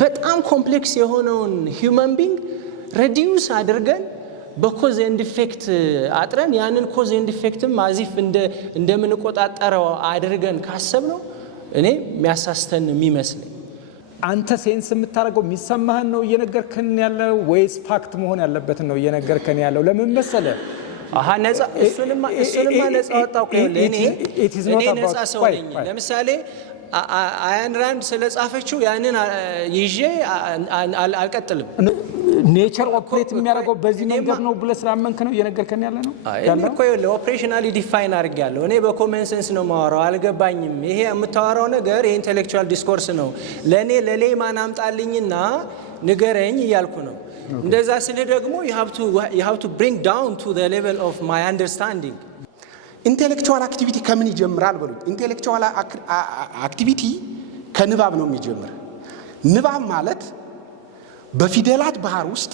በጣም ኮምፕሌክስ የሆነውን ሂዩማን ቢንግ ሬዲዩስ አድርገን በኮዝ ኤንድ ኢፌክት አጥረን ያንን ኮዝ ኤንድ ኢፌክትም አዚፍ እንደምንቆጣጠረው አድርገን ካሰብነው እኔ የሚያሳስተን የሚመስለኝ። አንተ ሴንስ የምታደርገው የሚሰማህን ነው እየነገርከን ያለው ወይስ ፋክት መሆን ያለበትን ነው እየነገርከን ያለው? ለምን መሰለህ? ነፃ እሱንማ ነፃ ወጣው እኔ ነፃ ሰው ነኝ። ለምሳሌ አያን ራንድ ስለጻፈችው ያንን ይዤ አልቀጥልም። ኔቸር ኦፕሬት የሚያደርገው በዚህ መንገድ ነው ብለህ ስላመንክ ነው እየነገርከን ያለ ነው። እኔ እኮ ኦፕሬሽናሊ ዲፋይን አድርጌያለሁ። እኔ በኮመን ሴንስ ነው የማወራው። አልገባኝም። ይሄ የምታወራው ነገር የኢንቴሌክቹዋል ዲስኮርስ ነው። ለእኔ ለሌማን አምጣልኝና ንገረኝ እያልኩ ነው። እንደዛ ስልህ ደግሞ you have to bring down to the level of my understanding። ኢንቴሌክቹዋል አክቲቪቲ ከምን ይጀምራል በሉኝ። ኢንቴሌክቹዋል አክቲቪቲ ከንባብ ነው የሚጀምር። ንባብ ማለት በፊደላት ባህር ውስጥ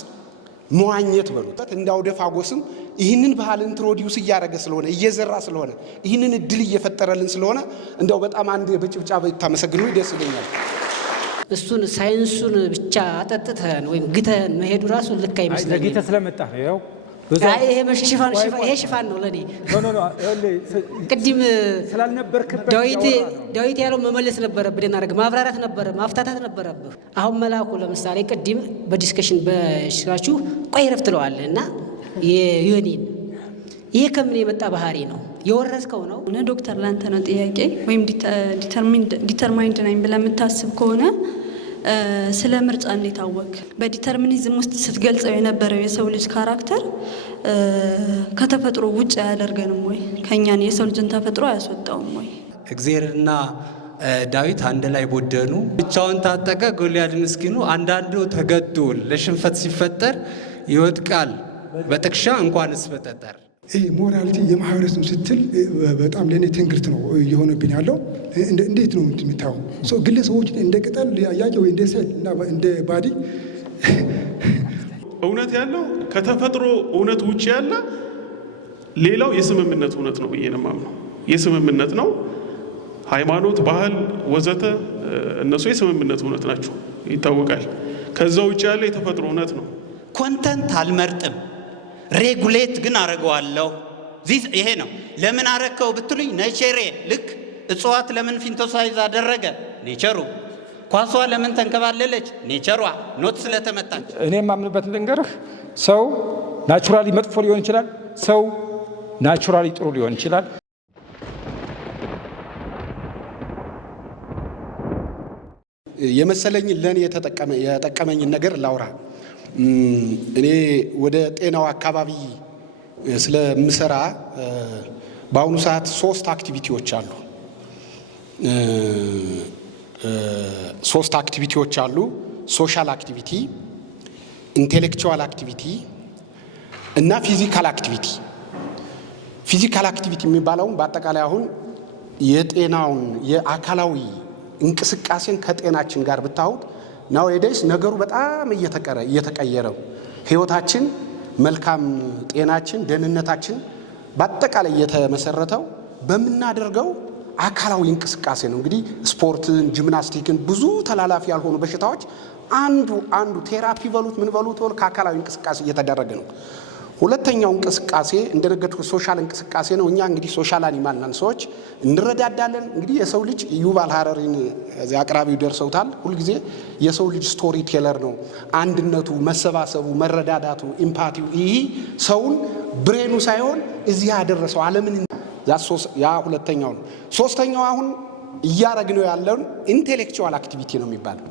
መዋኘት በሉት። እንዳው ደፋጎስም ይህንን ባህል ኢንትሮዲዩስ እያደረገ ስለሆነ እየዘራ ስለሆነ ይህንን እድል እየፈጠረልን ስለሆነ እንደው በጣም አንድ በጭብጫ ብታመሰግኑ ደስ ይለኛል። እሱን ሳይንሱን ብቻ አጠጥተን ወይም ግተን መሄዱ ራሱ ልክ አይመስለኝም። ለጌታ ስለመጣ ነው ይሄ ሽፋን ነው ለኔ። ቅድም ስላልነበርክበት ዳዊት ያለው መመለስ ነበረብህ፣ እናደርግ ማብራራት ነበረ፣ ማፍታታት ነበረብህ። አሁን መላኩ ለምሳሌ ቅድም በዲስከሽን በሽራችሁ ቆይ ረፍት ትለዋለህ እና የዩኒን ይሄ ከምን የመጣ ባህሪ ነው? የወረስከው ነው? ዶክተር ላንተ ነው ጥያቄ። ወይም ዲተርማይንድ ነኝ ብለህ የምታስብ ከሆነ ስለ ምርጫ እንዴት አወቅ? በዲተርሚኒዝም ውስጥ ስትገልጸው የነበረው የሰው ልጅ ካራክተር ከተፈጥሮ ውጭ አያደርገንም ወይ? ከኛን የሰው ልጅን ተፈጥሮ አያስወጣውም ወይ? እግዚአብሔርና ዳዊት አንድ ላይ ቦደኑ። ብቻውን ታጠቀ ጎልያድ ምስኪኑ። አንዳንዱ ተገዶ ለሽንፈት ሲፈጠር ይወድቃል በጥቅሻ እንኳንስ በጠጠር። ሞራሊቲ የማህበረሰብ ስትል በጣም ለእኔ ትንግርት ነው የሆነብኝ ያለው። እንዴት ነው የሚታየው? ግለሰቦች እንደ ቅጠል ያያቸው እንደ ሴል እና እንደ ባዲ እውነት ያለው ከተፈጥሮ እውነት ውጭ ያለ ሌላው የስምምነት እውነት ነው ብዬ ነው የማምነው። የስምምነት ነው። ሃይማኖት፣ ባህል ወዘተ እነሱ የስምምነት እውነት ናቸው፣ ይታወቃል። ከዛ ውጭ ያለ የተፈጥሮ እውነት ነው። ኮንተንት አልመርጥም፣ ሬጉሌት ግን አረገዋለሁ። ይሄ ነው። ለምን አረከው ብትሉኝ ኔቸሬ ልክ እጽዋት ለምን ፊንቶሳይዝ አደረገ? ኔቸሩ። ኳሷ ለምን ተንከባለለች? ኔቸሯ ኖት ስለተመታች። እኔ የማምንበት ልንገርህ፣ ሰው ናቹራሊ መጥፎ ሊሆን ይችላል፣ ሰው ናቹራሊ ጥሩ ሊሆን ይችላል። የመሰለኝ ለኔ የጠቀመኝን ነገር ላውራ። እኔ ወደ ጤናው አካባቢ ስለምሰራ በአሁኑ ሰዓት 3 አክቲቪቲዎች አሉ። 3 አክቲቪቲዎች አሉ። ሶሻል አክቲቪቲ፣ ኢንቴሌክቹዋል አክቲቪቲ እና ፊዚካል አክቲቪቲ። ፊዚካል አክቲቪቲ የሚባለውን በአጠቃላይ አሁን የጤናውን የአካላዊ እንቅስቃሴን ከጤናችን ጋር ብታዩት ናውዴይስ ነገሩ በጣም እየተቀየረ ህይወታችን፣ መልካም ጤናችን፣ ደህንነታችን በአጠቃላይ የተመሰረተው በምናደርገው አካላዊ እንቅስቃሴ ነው። እንግዲህ ስፖርትን፣ ጂምናስቲክን፣ ብዙ ተላላፊ ያልሆኑ በሽታዎች አንዱ ቴራፒ በሉት ምን በሉት ከአካላዊ እንቅስቃሴ እየተደረገ ነው። ሁለተኛው እንቅስቃሴ እንደነገርኩት ሶሻል እንቅስቃሴ ነው። እኛ እንግዲህ ሶሻል አኒማል ነን፣ ሰዎች እንረዳዳለን። እንግዲህ የሰው ልጅ ዩቫል ሃራሪን እዚህ አቅራቢው ደርሰውታል። ሁልጊዜ የሰው ልጅ ስቶሪ ቴለር ነው። አንድነቱ፣ መሰባሰቡ፣ መረዳዳቱ፣ ኢምፓቲው ይህ ሰውን ብሬኑ ሳይሆን እዚህ ያደረሰው ዓለምን ያ ሁለተኛው ነው። ሶስተኛው አሁን እያረግነው ያለውን ኢንቴሌክቹዋል አክቲቪቲ ነው የሚባለው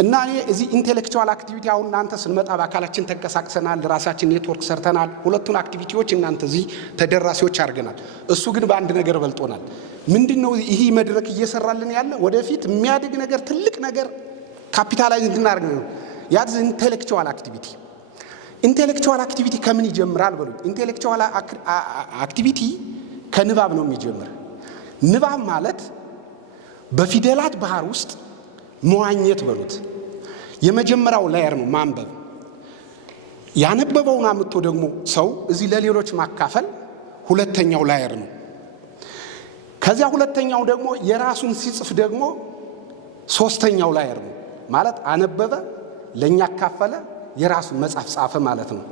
እና እኔ እዚህ ኢንቴሌክቹዋል አክቲቪቲ አሁን እናንተ ስንመጣ በአካላችን ተንቀሳቅሰናል፣ ራሳችን ኔትወርክ ሰርተናል። ሁለቱን አክቲቪቲዎች እናንተ እዚህ ተደራሲዎች አድርገናል። እሱ ግን በአንድ ነገር በልጦናል። ምንድነው ይሄ መድረክ እየሰራልን ያለ? ወደፊት የሚያድግ ነገር፣ ትልቅ ነገር ካፒታላይዝ እንድናደርግ ነው። ያዝ ኢንቴሌክቹዋል አክቲቪቲ። ኢንቴሌክቹዋል አክቲቪቲ ከምን ይጀምራል በሉ። ኢንቴሌክቹዋል አክቲቪቲ ከንባብ ነው የሚጀምር። ንባብ ማለት በፊደላት ባህር ውስጥ መዋኘት በሉት። የመጀመሪያው ላየር ነው ማንበብ። ያነበበውን አምጥቶ ደግሞ ሰው እዚህ ለሌሎች ማካፈል ሁለተኛው ላየር ነው። ከዚያ ሁለተኛው ደግሞ የራሱን ሲጽፍ ደግሞ ሶስተኛው ላየር ነው። ማለት አነበበ፣ ለኛ አካፈለ፣ የራሱን መጽሐፍ ጻፈ ማለት ነው።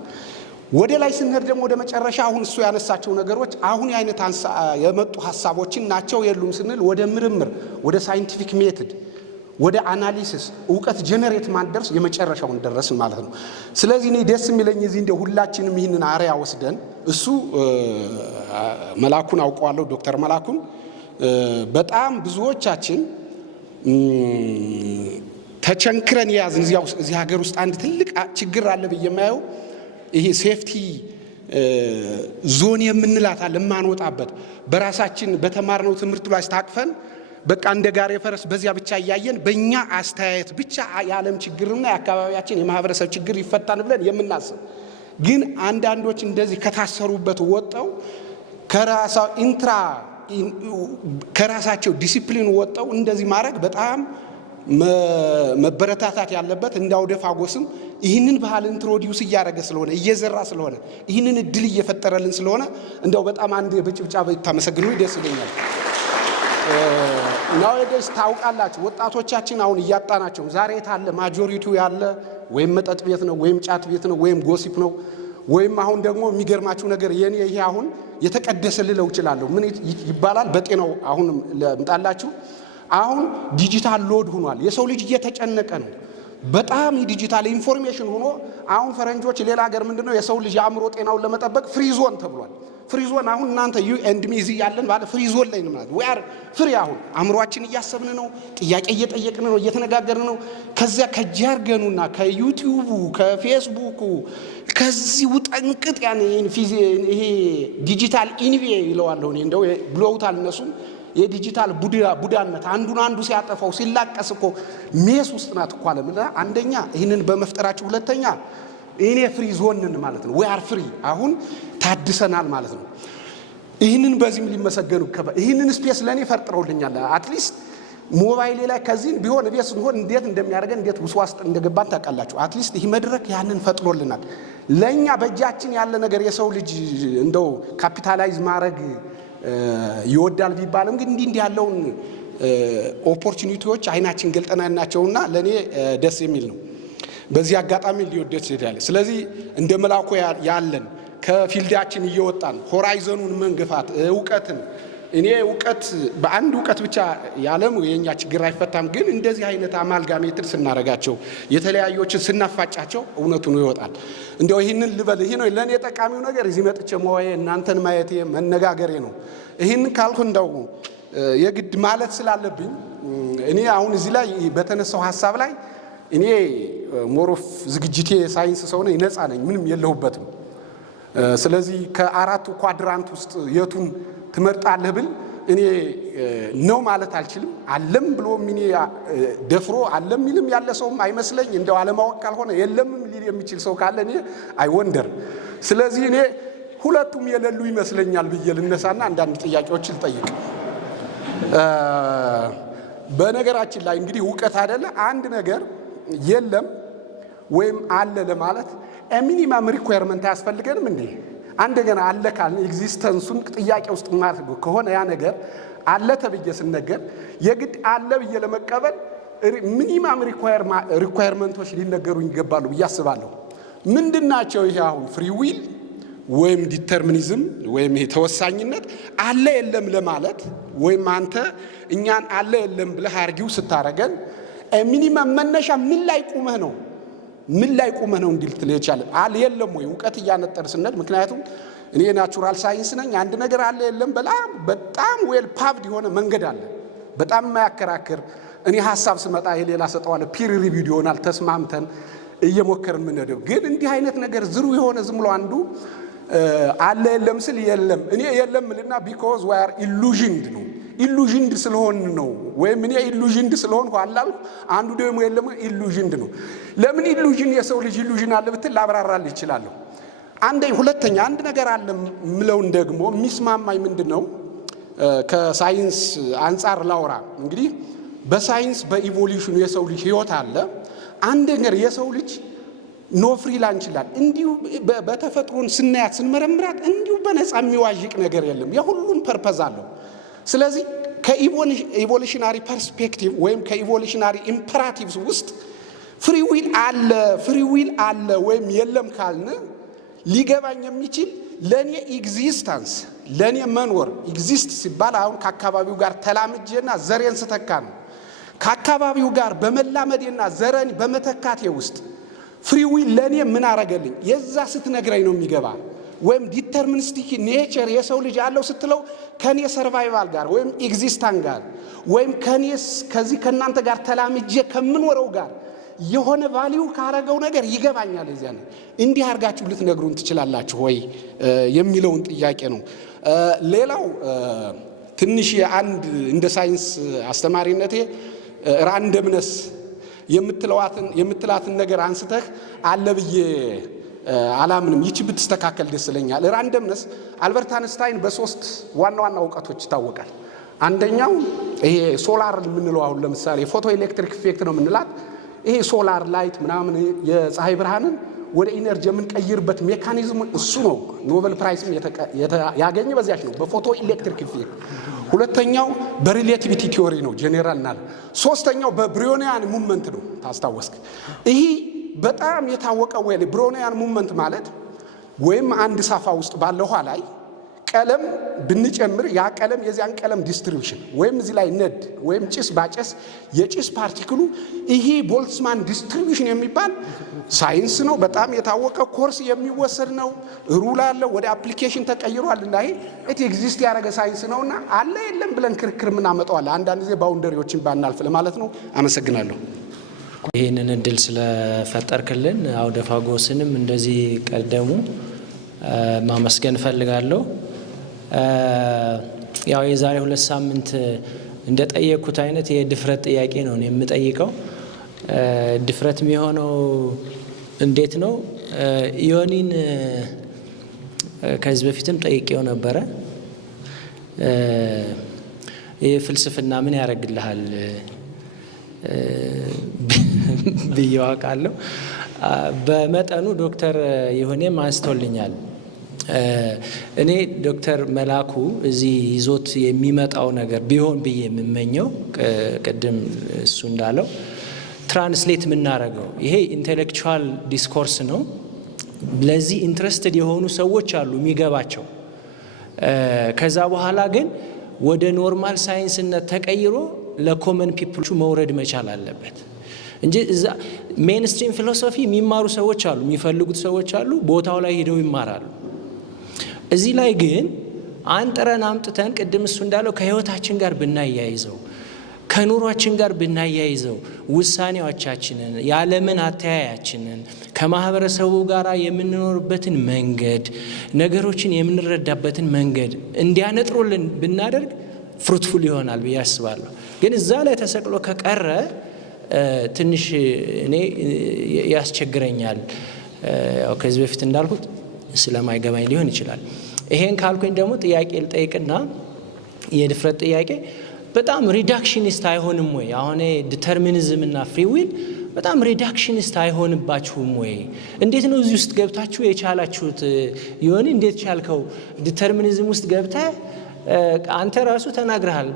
ወደ ላይ ስንሄድ ደግሞ ወደ መጨረሻ አሁን እሱ ያነሳቸው ነገሮች አሁን የአይነት የመጡ ሐሳቦችን ናቸው የሉም ስንል ወደ ምርምር፣ ወደ ሳይንቲፊክ ሜትድ፣ ወደ አናሊሲስ እውቀት ጀነሬት ማድረስ የመጨረሻውን ደረስን ማለት ነው። ስለዚህ እኔ ደስ የሚለኝ እዚህ እንደ ሁላችንም ይህንን አርያ ወስደን እሱ መላኩን አውቀዋለሁ፣ ዶክተር መላኩን በጣም ብዙዎቻችን ተቸንክረን የያዝን እዚህ ሀገር ውስጥ አንድ ትልቅ ችግር አለ ብዬ የማየው ይሄ ሴፍቲ ዞን የምንላት አለ የማንወጣበት በራሳችን በተማርነው ትምህርት ላይ ታቅፈን በቃ እንደ ጋር የፈረስ በዚያ ብቻ እያየን በእኛ አስተያየት ብቻ የዓለም ችግርና የአካባቢያችን የማህበረሰብ ችግር ይፈታን ብለን የምናስብ ግን አንዳንዶች እንደዚህ ከታሰሩበት ወጣው ከራሳቸው ዲሲፕሊን ወጣው እንደዚህ ማድረግ በጣም መበረታታት ያለበት እንዳውደ ፋጎስም ይህንን ባህል ኢንትሮዲዩስ እያደረገ ስለሆነ እየዘራ ስለሆነ ይህንን እድል እየፈጠረልን ስለሆነ እንደው በጣም አንድ በጭብጫ ብታመሰግኑ ደስ ይለኛል። ናውዴስ ታውቃላችሁ ወጣቶቻችን አሁን እያጣናቸው ዛሬ ታለ ማጆሪቲው ያለ ወይም መጠጥ ቤት ነው ወይም ጫት ቤት ነው ወይም ጎሲፕ ነው ወይም አሁን ደግሞ የሚገርማችሁ ነገር የኔ ይሄ አሁን የተቀደሰ ልለው እችላለሁ ምን ይባላል በጤናው አሁን ለምጣላችሁ አሁን ዲጂታል ሎድ ሆኗል። የሰው ልጅ እየተጨነቀ ነው በጣም ዲጂታል ኢንፎርሜሽን ሆኖ አሁን ፈረንጆች ሌላ ሀገር ምንድነው የሰው ልጅ አእምሮ ጤናውን ለመጠበቅ ፍሪዞን ተብሏል። ፍሪዞን አሁን እናንተ ዩ ኤንድ ሚ እዚህ ያለን ባለ ፍሪዞን ላይ ነው ማለት we are ፍሪ አሁን አእምሮአችን እያሰብን ነው፣ ጥያቄ እየጠየቅን ነው፣ እየተነጋገርን ነው። ከዚያ ከጃርገኑና ከዩቲዩቡ ከፌስቡኩ ከዚህ ውጠንቅጥ ይሄ ዲጂታል ኢንቪ ይለዋለሁ እኔ እንደው ብለውታል እነሱም የዲጂታል ቡዳነት አንዱ ሲያጠፋው ሲላቀስ እኮ ሜስ ውስጥ ናት እኮ አለ። አንደኛ ይህንን በመፍጠራችሁ፣ ሁለተኛ እኔ ፍሪ ዞንን ማለት ነው we are free አሁን ታድሰናል ማለት ነው። ይህንን በዚህም ሊመሰገኑ ይህንን ስፔስ ለኔ ፈርጥረውልኛል። አትሊስት ሞባይሌ ላይ ከዚህ ቢሆን ቤት ስንሆን እንዴት እንደሚያደርገን እንዴት ውስጥ እንደገባን ታውቃላችሁ። አትሊስት ይህ መድረክ ያንን ፈጥሮልናል። ለኛ በእጃችን ያለ ነገር የሰው ልጅ እንደው ካፒታላይዝ ማድረግ ይወዳል ቢባልም ግን እንዲህ ያለውን ኦፖርቹኒቲዎች አይናችን ገልጠና እናቸውና ለኔ ደስ የሚል ነው። በዚህ አጋጣሚ ሊወደስ ይችላል። ስለዚህ እንደ መላኩ ያለን ከፊልዳችን እየወጣን ሆራይዘኑን መንገፋት እውቀትን እኔ እውቀት በአንድ እውቀት ብቻ ያለም የኛ ችግር አይፈታም። ግን እንደዚህ አይነት አማልጋሜትን ስናረጋቸው የተለያዮችን ስናፋጫቸው እውነቱ ነው ይወጣል። እንደው ይህንን ልበል ይሄ ነው ለኔ ጠቃሚው ነገር እዚህ መጥቼ መዋዬ እናንተን ማየቴ መነጋገሬ ነው። ይህንን ካልኩ እንደው የግድ ማለት ስላለብኝ እኔ አሁን እዚህ ላይ በተነሳው ሐሳብ ላይ እኔ ሞሮፍ ዝግጅቴ ሳይንስ ሰው ነኝ፣ ነፃ ነኝ፣ ምንም የለሁበትም። ስለዚህ ከአራቱ ኳድራንት ውስጥ የቱን ትመርጣለህ ብል እኔ ነው ማለት አልችልም። አለም ብሎ ምን ደፍሮ አለም ይልም ያለ ሰውም አይመስለኝ። እንደው አለማወቅ ካልሆነ የለም ሊል የሚችል ሰው ካለ እኔ አይ ወንደር። ስለዚህ እኔ ሁለቱም የሌሉ ይመስለኛል ብዬ ልነሳና አንዳንድ ጥያቄዎች ልጠይቅ። በነገራችን ላይ እንግዲህ ዕውቀት አይደለ አንድ ነገር የለም ወይም አለ ለማለት ሚኒመም ሪኳየርመንት አያስፈልገንም እንዴ? አንደገና አለ ካልን ኤግዚስተንሱን ጥያቄ ውስጥ ማድረግ ከሆነ ያ ነገር አለ ተብዬ ስነገር የግድ አለ ብዬ ለመቀበል ሚኒመም ሪኳየርመንቶች ሊነገሩኝ ይገባሉ ብዬ አስባለሁ። ምንድናቸው? ይሄ አሁን ፍሪ ዊል ወይም ዲተርሚኒዝም ወይም ይሄ ተወሳኝነት አለ የለም ለማለት ወይም አንተ እኛን አለ የለም ብለህ አርጊው ስታረገን ሚኒመም መነሻ ምን ላይ ቁመህ ነው እንዲል ትለቻለ አለ የለም ወይ ዕውቀት እያነጠር ስነድ። ምክንያቱም እኔ ናቹራል ሳይንስ ነኝ። አንድ ነገር አለ የለም በጣም ዌል ፓቭድ የሆነ መንገድ አለ፣ በጣም የማያከራክር እኔ ሐሳብ ስመጣ የሌላ ሰጠዋለ ፒር ሪቪው ይሆናል ተስማምተን እየሞከርን ምንሄደው። ግን እንዲህ አይነት ነገር ዝሩ የሆነ ዝም ብሎ አንዱ አለ የለም ስል የለም እኔ የለም ልና ቢኮዝ we are illusioned ነው ኢሉዥንድ ስለሆን ነው። ወይም እኔ ኢሉዥንድ ስለሆን ኋላል አንዱ ደግሞ የለም ኢሉዥንድ ነው። ለምን ኢሉዥን የሰው ልጅ ኢሉዥን አለ ብትል ላብራራልህ እችላለሁ። ሁለተኛ አንድ ነገር አለ ምለውን ደግሞ የሚስማማኝ ምንድነው ከሳይንስ አንፃር ላውራ። እንግዲህ በሳይንስ በኢቮሉሽኑ የሰው ልጅ ህይወት አለ። አንድ ነገር የሰው ልጅ ኖ ፍሪላንስ ይላል። እንዲሁ በተፈጥሮን ስናያት ስንመረምራት እንዲሁ በነፃ የሚዋዥቅ ነገር የለም። የሁሉም ፐርፐዝ አለው። ስለዚህ ከኢቮሉሽናሪ ፐርስፔክቲቭ ወይም ከኢቮሉሽናሪ ኢምፐራቲቭስ ውስጥ ፍሪ ዊል አለ ወይም የለም ካልን ሊገባኝ የሚችል ለኔ ኤግዚስተንስ ለኔ መኖር ኤግዚስት ሲባል አሁን ከአካባቢው ጋር ተላምጄና ዘሬን ስተካ ነው። ከአካባቢው ጋር በመላመዴና ዘረን በመተካቴ ውስጥ ፍሪ ዊል ለኔ ምን አረገልኝ? የዛ ስትነግረኝ ነው የሚገባ። ወይም ዲተርሚኒስቲክ ኔቸር የሰው ልጅ ያለው ስትለው ከኔ ሰርቫይቫል ጋር ወይም ኤግዚስታንስ ጋር ወይም ከዚህ ከናንተ ጋር ተላምጄ ከምኖረው ጋር የሆነ ቫልዩ ካረገው ነገር ይገባኛል። እዚያ ነው እንዲህ አርጋችሁ ልትነግሩን ትችላላችሁ ወይ የሚለውን ጥያቄ ነው። ሌላው ትንሽ አንድ እንደ ሳይንስ አስተማሪነቴ ራንደምነስ የምትላትን ነገር አንስተህ አለ ብዬ አላምንም። ይቺ ብትስተካከል ደስ ይለኛል። ራንደምነስ አልበርት አንስታይን በሶስት ዋና ዋና እውቀቶች ይታወቃል። አንደኛው ይሄ ሶላር የምንለው አሁን ለምሳሌ ፎቶ ኤሌክትሪክ ኢፌክት ነው የምንላት። ይሄ ሶላር ላይት ምናምን የፀሐይ ብርሃንን ወደ ኢነርጂ የምንቀይርበት ሜካኒዝም እሱ ነው። ኖቤል ፕራይስም ያገኘ በዚያች ነው፣ በፎቶ ኤሌክትሪክ ኢፌክት። ሁለተኛው በሪሌቲቪቲ ቲዮሪ ነው ጄኔራል ናል። ሶስተኛው በብሪዮኒያን ሙቭመንት ነው። ታስታወስክ? ይሄ በጣም የታወቀ ወይ ብሪዮኒያን ሙቭመንት ማለት ወይም አንድ ሳፋ ውስጥ ባለ ውሃ ላይ ቀለም ብንጨምር ያ ቀለም የዚያን ቀለም ዲስትሪቢዩሽን ወይም እዚህ ላይ ነድ ወይም ጭስ ባጨስ የጭስ ፓርቲክሉ ይሄ ቦልትስማን ዲስትሪቢዩሽን የሚባል ሳይንስ ነው። በጣም የታወቀ ኮርስ የሚወሰድ ነው። ሩል አለው። ወደ አፕሊኬሽን ተቀይሯል እና ይሄ ኤግዚስት ያደረገ ሳይንስ ነውና አለ የለም ብለን ክርክር ምናመጣዋለን። አንዳንድ ጊዜ ባውንደሪዎችን ባናልፍ ለማለት ነው። አመሰግናለሁ። ይህንን እድል ስለፈጠርክልን አውደፋጎስንም እንደዚህ ቀደሙ ማመስገን ፈልጋለሁ። ያው የዛሬ 2 ሳምንት እንደጠየቅኩት አይነት የድፍረት ጥያቄ ነው የምጠይቀው። ድፍረት የሚሆነው እንዴት ነው? ዮኒን ከዚህ በፊትም ጠይቄው ነበረ። የፍልስፍና ምን ያደርግልሃል ብዬው አውቃለሁ። በመጠኑ ዶክተር ይሁኔም አንስቶልኛል። እኔ ዶክተር መላኩ እዚህ ይዞት የሚመጣው ነገር ቢሆን ብዬ የምመኘው ቅድም እሱ እንዳለው ትራንስሌት የምናደርገው ይሄ ኢንቴሌክቹዋል ዲስኮርስ ነው። ለዚህ ኢንትረስትድ የሆኑ ሰዎች አሉ የሚገባቸው። ከዛ በኋላ ግን ወደ ኖርማል ሳይንስነት ተቀይሮ ለኮመን ፒፕሎቹ መውረድ መቻል አለበት እንጂ እዛ ሜንስትሪም ፊሎሶፊ የሚማሩ ሰዎች አሉ፣ የሚፈልጉት ሰዎች አሉ፣ ቦታው ላይ ሄደው ይማራሉ። እዚህ ላይ ግን አንጥረን አምጥተን ቅድም እሱ እንዳለው ከህይወታችን ጋር ብናያይዘው ከኑሯችን ጋር ብናያይዘው ውሳኔዎቻችንን፣ የዓለምን አተያያችንን፣ ከማህበረሰቡ ጋር የምንኖርበትን መንገድ፣ ነገሮችን የምንረዳበትን መንገድ እንዲያነጥሩልን ብናደርግ ፍሩትፉል ይሆናል ብዬ አስባለሁ። ግን እዛ ላይ ተሰቅሎ ከቀረ ትንሽ እኔ ያስቸግረኛል። ከዚህ በፊት እንዳልኩት ስለማይገባኝ ሊሆን ይችላል። ይሄን ካልኩኝ ደግሞ ጥያቄ ልጠይቅና የድፍረት ጥያቄ በጣም ሪዳክሽኒስት አይሆንም ወይ? አሁን ዲተርሚኒዝም እና ፍሪ ዊል በጣም ሪዳክሽኒስት አይሆንባችሁም ወይ? እንዴት ነው እዚህ ውስጥ ገብታችሁ የቻላችሁት? ይሆን እንዴት ቻልከው? ዲተርሚኒዝም ውስጥ ገብተህ አንተ ራሱ ተናግረሃል።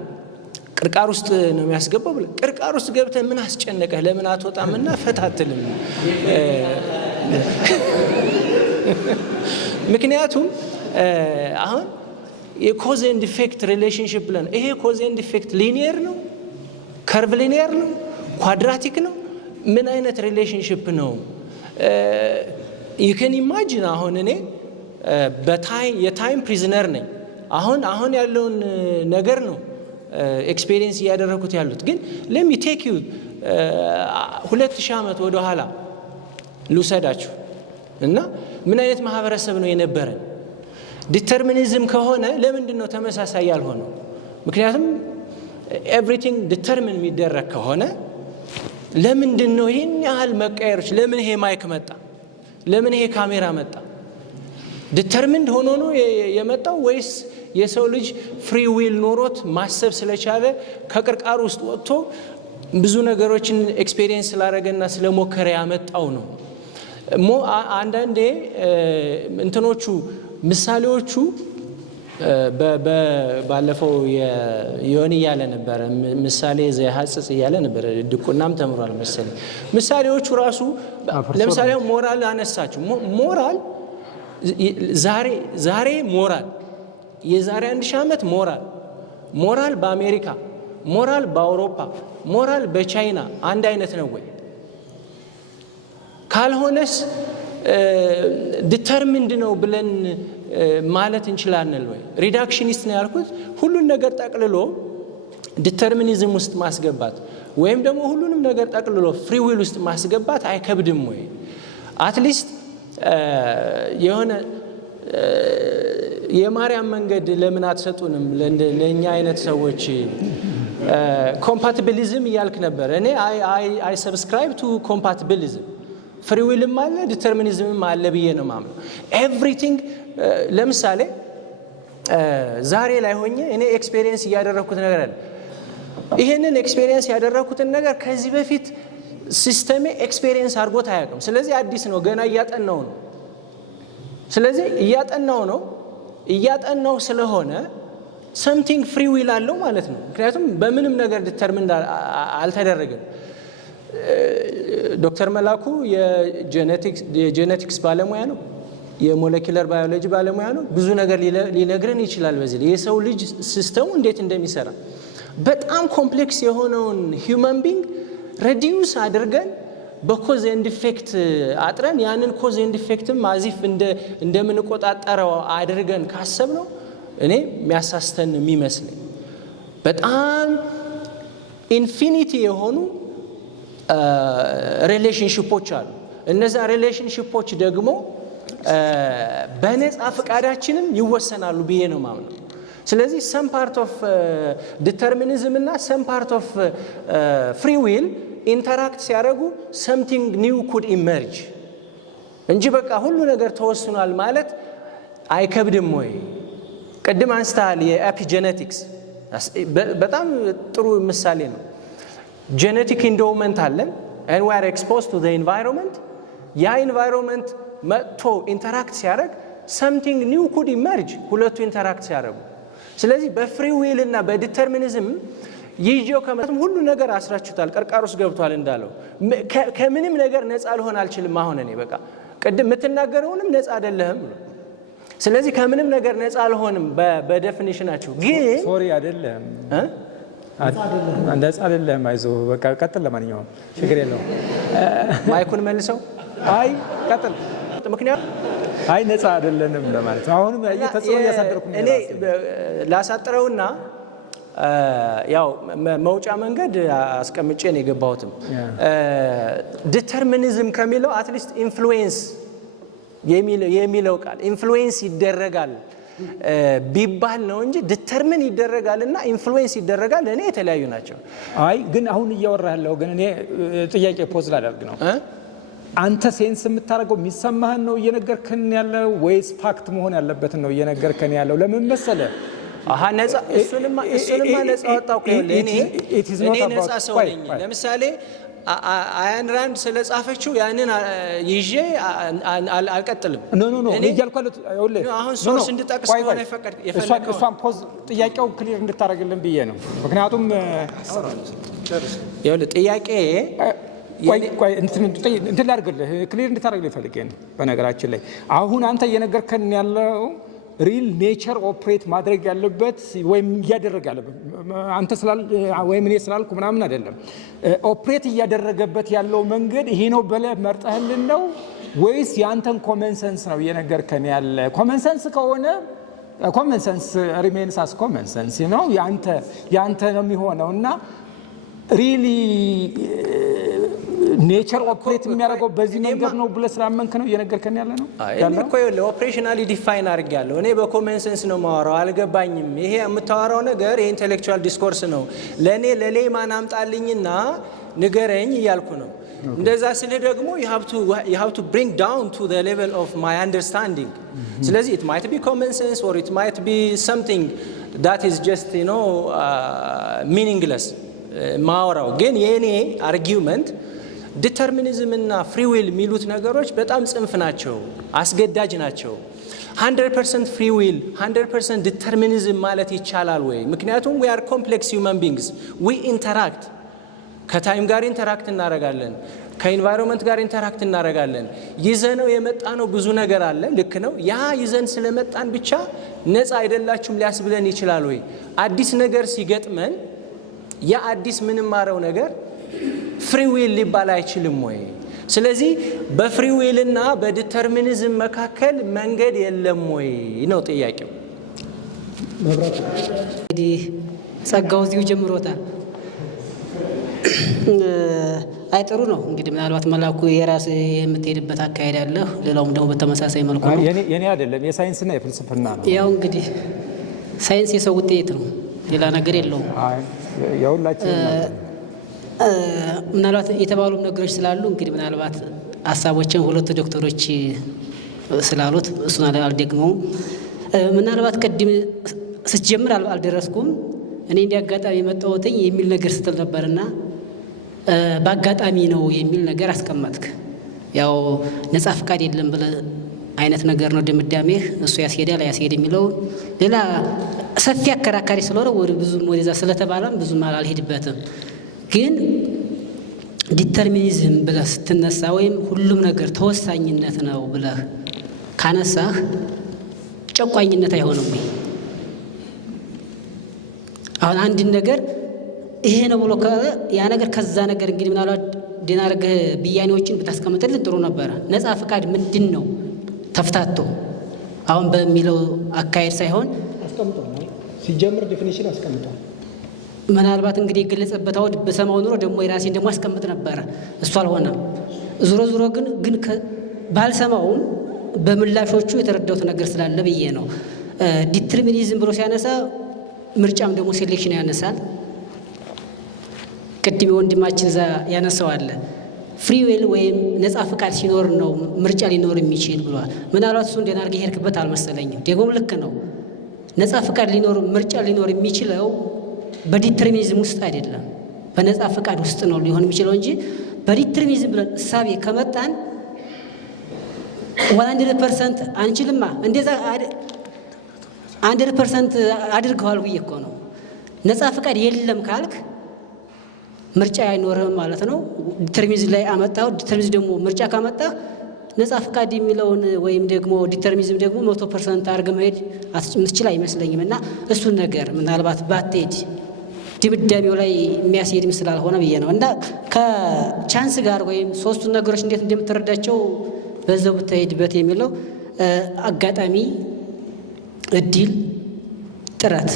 ቅርቃር ውስጥ ነው የሚያስገባው ብለህ ቅርቃር ውስጥ ገብተህ ምን አስጨነቀህ? ለምን አትወጣምና ፈታትልም? ምክንያቱም አሁን የኮዝ ኤንድ ኢፌክት ሪሌሽንሺፕ ብለን ይሄ ኮዝ ኤንድ ኢፌክት ሊኒየር ነው፣ ከርቭ ሊኒየር ነው፣ ኳድራቲክ ነው፣ ምን አይነት ሪሌሽንሺፕ ነው? you can imagine አሁን እኔ የታይም ፕሪዝነር ነኝ። አሁን ያለውን ነገር ነው ኤክስፔሪየንስ እያደረኩት ያሉት። ግን let me take you 2000 ዓመት ወደ ኋላ ልውሰዳችሁ እና ምን አይነት ማህበረሰብ ነው የነበረን? ዲተርሚኒዝም ከሆነ ለምንድን ነው ተመሳሳይ ያልሆነው? ምክንያቱም ኤቭሪቲንግ ዲተርሚን የሚደረግ ከሆነ ለምንድን ነው ይህን ያህል መቀየሮች? ለምን ይሄ ማይክ መጣ? ለምን ይሄ ካሜራ መጣ? ዲተርሚንድ ሆኖ ነው የመጣው ወይስ የሰው ልጅ ፍሪ ዊል ኖሮት ማሰብ ስለቻለ ከቅርቃር ውስጥ ወጥቶ ብዙ ነገሮችን ኤክስፔሪየንስ ስላደረገና ስለሞከረ ያመጣው ነው? አንዳንዴ እንትኖቹ ምሳሌዎቹ ባለፈው የሆነ እያለ ነበረ ምሳሌ ዘሐጽጽ እያለ ነበረ። ድቁናም ተምሯል መሰለኝ። ምሳሌዎቹ ራሱ ለምሳሌ ሞራል አነሳችሁ። ሞራል ዛሬ ሞራል የዛሬ 1000 ዓመት ሞራል በአሜሪካ ሞራል በአውሮፓ ሞራል በቻይና አንድ አይነት ነው ወይ? ካልሆነስ ዲተርሚንድ ነው ብለን ማለት እንችላለን ወይ? ሪዳክሽኒስት ነው ያልኩት ሁሉን ነገር ጠቅልሎ ዲተርሚኒዝም ውስጥ ማስገባት ወይም ደግሞ ሁሉንም ነገር ጠቅልሎ ፍሪ ዊል ውስጥ ማስገባት አይከብድም ወይ? አትሊስት የሆነ የማርያም መንገድ ለምን አትሰጡንም ለእኛ አይነት ሰዎች? ኮምፓቲቢሊዝም እያልክ ነበር። እኔ አይ ሰብስክራይብ ቱ ኮምፓቲቢሊዝም። ፍሪ ዊልም አለ ዲተርሚኒዝምም አለ ብዬ ነው ማምነው። ኤቭሪቲንግ ለምሳሌ ዛሬ ላይ ሆኜ እኔ ኤክስፔሪየንስ እያደረኩት ነገር አለ። ይሄንን ኤክስፔሪየንስ ያደረኩትን ነገር ከዚህ በፊት ሲስተሜ ኤክስፔሪየንስ አድርጎት አያውቅም። ስለዚህ አዲስ ነው፣ ገና እያጠናው ነው። ስለዚህ እያጠናው ስለሆነ ሰምቲንግ ፍሪ ዊል አለው ማለት ነው። ምክንያቱም በምንም ነገር ዲተርሚን አልተደረገም። ዶክተር መላኩ የጄኔቲክስ ባለሙያ ነው፣ የሞለኪለር ባዮሎጂ ባለሙያ ነው። ብዙ ነገር ሊነግረን ይችላል። በዚህ የሰው ልጅ ሲስተሙ እንዴት እንደሚሰራ በጣም ኮምፕሌክስ የሆነውን ሂውመን ቢንግ ሬዲዩስ አድርገን በኮዝ ኤንድ ኢፌክት አጥረን ያንን ኮዝ ኤንድ ኢፌክትም አዚፍ እንደምንቆጣጠረው አድርገን ካሰብ ነው እኔ የሚያሳስተን የሚመስለኝ። በጣም ኢንፊኒቲ የሆኑ ሪሌሽንሽፖች አሉ። እነዛ ሪሌሽንሽፖች ደግሞ በነፃ ፈቃዳችንም ይወሰናሉ ብዬ ነው ማምነው። ስለዚህ ሰም ፓርት ኦፍ ዲተርሚኒዝም እና ሰም ፓርት ኦፍ ፍሪ ዊል ኢንተራክት ሲያደርጉ ሰምቲንግ ኒው ኩድ ኢመርጅ እንጂ በቃ ሁሉ ነገር ተወስኗል ማለት አይከብድም ወይ? ቅድም አንስተሃል የኤፒጄኔቲክስ በጣም ጥሩ ምሳሌ ነው። ጄኔቲክ ኢንዶውመንት አለን and we are exposed to the environment። ያ ኢንቫይሮንመንት መጥቶ ኢንተራክት ሲያደርግ something new could emerge ሁለቱ ኢንተራክት ሲያደርጉ። ስለዚህ በፍሪ ዊል እና በዲተርሚኒዝም ይዤው ከመጣም ሁሉ ነገር አስራችሁታል፣ ቀርቃር ውስጥ ገብቷል እንዳለው ከምንም ነገር ነፃ ልሆን አልችልም። አሁን እኔ በቃ ቅድም የምትናገረውንም ነፃ አይደለህም። ስለዚህ ከምንም ነገር ነፃ አልሆንም በዴፊኒሽናችሁ። ግን ሶሪ አይደለም ነፃ አይደለም። አይዞህ በቃ ቀጥል። ለማንኛውም ችግር የለውም። ማይኩን መልሰው። አይ ቀጥል። ምክንያቱም አይ ነፃ አይደለንም ለማለት ነው። አሁንም ተጽዕኖ እያሳደርኩ ነው። እኔ ላሳጥረውና ያው መውጫ መንገድ አስቀምጬ ነው የገባሁትም። ዲተርሚኒዝም ከሚለው አትሊስት ኢንፍሉዌንስ የሚለው ቃል ኢንፍሉዌንስ ይደረጋል ቢባል ነው እንጂ ዲተርሚን ይደረጋል እና ኢንፍሉዌንስ ይደረጋል እኔ የተለያዩ ናቸው። አይ ግን አሁን እያወራህ ያለው ግን እኔ ጥያቄ ፖዝ ላደርግ ነው። አንተ ሴንስ የምታደርገው የሚሰማህን ነው እየነገርከን ያለው ወይስ ፋክት መሆን ያለበትን ነው እየነገርከን ያለው? ለምን መሰለህ? አሃ ነፃ እሱንማ ነፃ ወጣው ከሆነ እኔ ነፃ ሰው ነኝ። ለምሳሌ አያን ራንድ ስለጻፈችው ያንን ይዤ አልቀጥልም። ኖ እያልኳለሁ። አሁን ሶርስ እንድጠቅስ ከሆነ የፈለከው እሷን ፖዝ ጥያቄው ክሊር እንድታደርግልን ብዬ ነው። ምክንያቱም ጥያቄ ቆይ እንትን ላድርግልህ ክሊር እንድታደርግልህ ፈልጌ ነው። በነገራችን ላይ አሁን አንተ እየነገርከን ያለው ሪል ኔቸር ኦፕሬት ማድረግ ያለበት ወይም እያደረገ ያለበት አንተ ስላል ወይም እኔ ስላልኩ ምናምን አይደለም። ኦፕሬት እያደረገበት ያለው መንገድ ይሄ ነው ብለህ መርጠህልን ነው ወይስ ያንተን ኮመን ሰንስ ነው እየነገርከን ያለ? ኮመን ሰንስ ከሆነ ኮመን ሰንስ ሪሜንስ አስ ኮመን ሰንስ ነው ያንተ ነው የሚሆነው እና ሪሊ ኔቸር ኦፕሬት የሚያደርገው በዚህ መንገድ ነው ብለህ ስላመንክ ነው እየነገርከን ያለ ነው? እኔ እኮ ኦፕሬሽናሊ ዲፋይን አድርጌያለሁ። እኔ በኮመን ሴንስ ነው የማወራው። አልገባኝም። ይሄ የምታወራው ነገር የኢንቴሌክቹዋል ዲስኮርስ ነው። ለሌማን አምጣልኝና ንገረኝ እያልኩ ነው። እንደዛ ስለ ደግሞ you have to bring down to the level of my understanding። ስለዚህ it might be common sense or it might be something that is just meaningless ማወራው። ግን የኔ አርጊውመንት ዲተርሚኒዝም እና ፍሪ ዊል የሚሉት ነገሮች በጣም ጽንፍ ናቸው፣ አስገዳጅ ናቸው። 100% ፍሪ ዊል 100% ዲተርሚኒዝም ማለት ይቻላል ወይ? ምክንያቱም we are complex human beings we interact ከታይም ጋር ኢንተራክት እናደርጋለን፣ ከኢንቫይሮንመንት ጋር ኢንተራክት እናደርጋለን። ይዘነው የመጣ ነው ብዙ ነገር አለ። ልክ ነው። ያ ይዘን ስለመጣን ብቻ ነፃ አይደላችሁም ሊያስብለን ይችላል ወይ? አዲስ ነገር ሲገጥመን ያ አዲስ ምንማረው ነገር ፍሪ ዊል ሊባል አይችልም ወይ? ስለዚህ በፍሪ ዊልና በዲተርሚኒዝም መካከል መንገድ የለም ወይ ነው ጥያቄው። እንግዲህ ጸጋው እዚሁ ጀምሮታል። አይ ጥሩ ነው እንግዲህ ምናልባት መላኩ የራስ የምትሄድበት አካሄድ አለ፣ ሌላውም ደግሞ በተመሳሳይ መልኩ ነው። የኔ አይደለም የሳይንስና የፍልስፍና ነው። ያው እንግዲህ ሳይንስ የሰው ውጤት ነው፣ ሌላ ነገር የለውም። የሁላችን ምናልባት የተባሉ ነገሮች ስላሉ እንግዲህ ምናልባት ሀሳቦችን ሁለቱ ዶክተሮች ስላሉት እሱን አልደግመውም። ምናልባት ቅድም ስትጀምር አልደረስኩም እኔ እንዲህ አጋጣሚ የመጣሁትኝ የሚል ነገር ስትል ነበርና በአጋጣሚ ነው የሚል ነገር አስቀመጥክ። ያው ነጻ ፍቃድ የለም ብለህ አይነት ነገር ነው ድምዳሜህ። እሱ ያስሄዳል ያስሄድ የሚለው ሌላ ሰፊ አከራካሪ ስለሆነ ብዙም ወደዛ ስለተባለም ብዙም አልሄድበትም። ግን ዲተርሚኒዝም ብለህ ስትነሳ ወይም ሁሉም ነገር ተወሳኝነት ነው ብለህ ካነሳህ ጨቋኝነት አይሆንም ወይ? አሁን አንድን ነገር ይሄ ነው ብሎ ያ ነገር ከዛ ነገር እንግዲህ ምናልባት ደህና አድርገህ ብያኔዎችን ብታስቀምጥልን ጥሩ ነበረ። ነጻ ፍቃድ ምንድን ነው ተፍታቶ አሁን በሚለው አካሄድ ሳይሆን አስቀምጧል። ሲጀምር ዴፊኒሽን አስቀምጧል። ምናልባት እንግዲህ የገለጸበት አውድ በሰማው ኑሮ ደግሞ የራሴን ደግሞ አስቀምጥ ነበረ። እሱ አልሆነም። ዞሮ ግን ባልሰማውም በምላሾቹ የተረዳሁት ነገር ስላለ ብዬ ነው። ዲተርሚኒዝም ብሎ ሲያነሳ ምርጫም ደግሞ ሴሌክሽን ያነሳል። ቅድም ወንድማችን እዛ ያነሳው አለ ፍሪ ዊል ወይም ነጻ ፍቃድ ሲኖር ነው ምርጫ ሊኖር የሚችል ብሏል። ምናልባት እሱ እንደና አድርገህ ሄድክበት አልመሰለኝም። ደግሞም ልክ ነው። ነጻ ፍቃድ ሊኖር ምርጫ ሊኖር የሚችለው በዲተርሚኒዝም ውስጥ አይደለም፣ በነጻ ፍቃድ ውስጥ ነው ሊሆን የሚችለው እንጂ በዲተርሚኒዝም ብለን እሳቤ ከመጣን 100% አንችልማ። እንደዛ 100% አድርገዋል ብዬ እኮ ነው። ነጻ ፍቃድ የለም ካልክ ምርጫ አይኖርም ማለት ነው። ዲተርሚኒዝም ላይ አመጣው። ዲተርሚኒዝም ደግሞ ምርጫ ካመጣ ነጻ ፍቃድ የሚለውን ወይም ደግሞ ዲተርሚኒዝም ደግሞ 100% አድርገህ መሄድ የምትችል አይመስለኝም። እና እሱን ነገር ምናልባት ባትሄድ ድምዳሜው ላይ የሚያስሄድ ስላልሆነ ብዬ ነው። እና ከቻንስ ጋር ወይም ሶስቱን ነገሮች እንዴት እንደምትረዳቸው በዛው ብትሄድበት የሚለው አጋጣሚ፣ እድል፣ ጥረት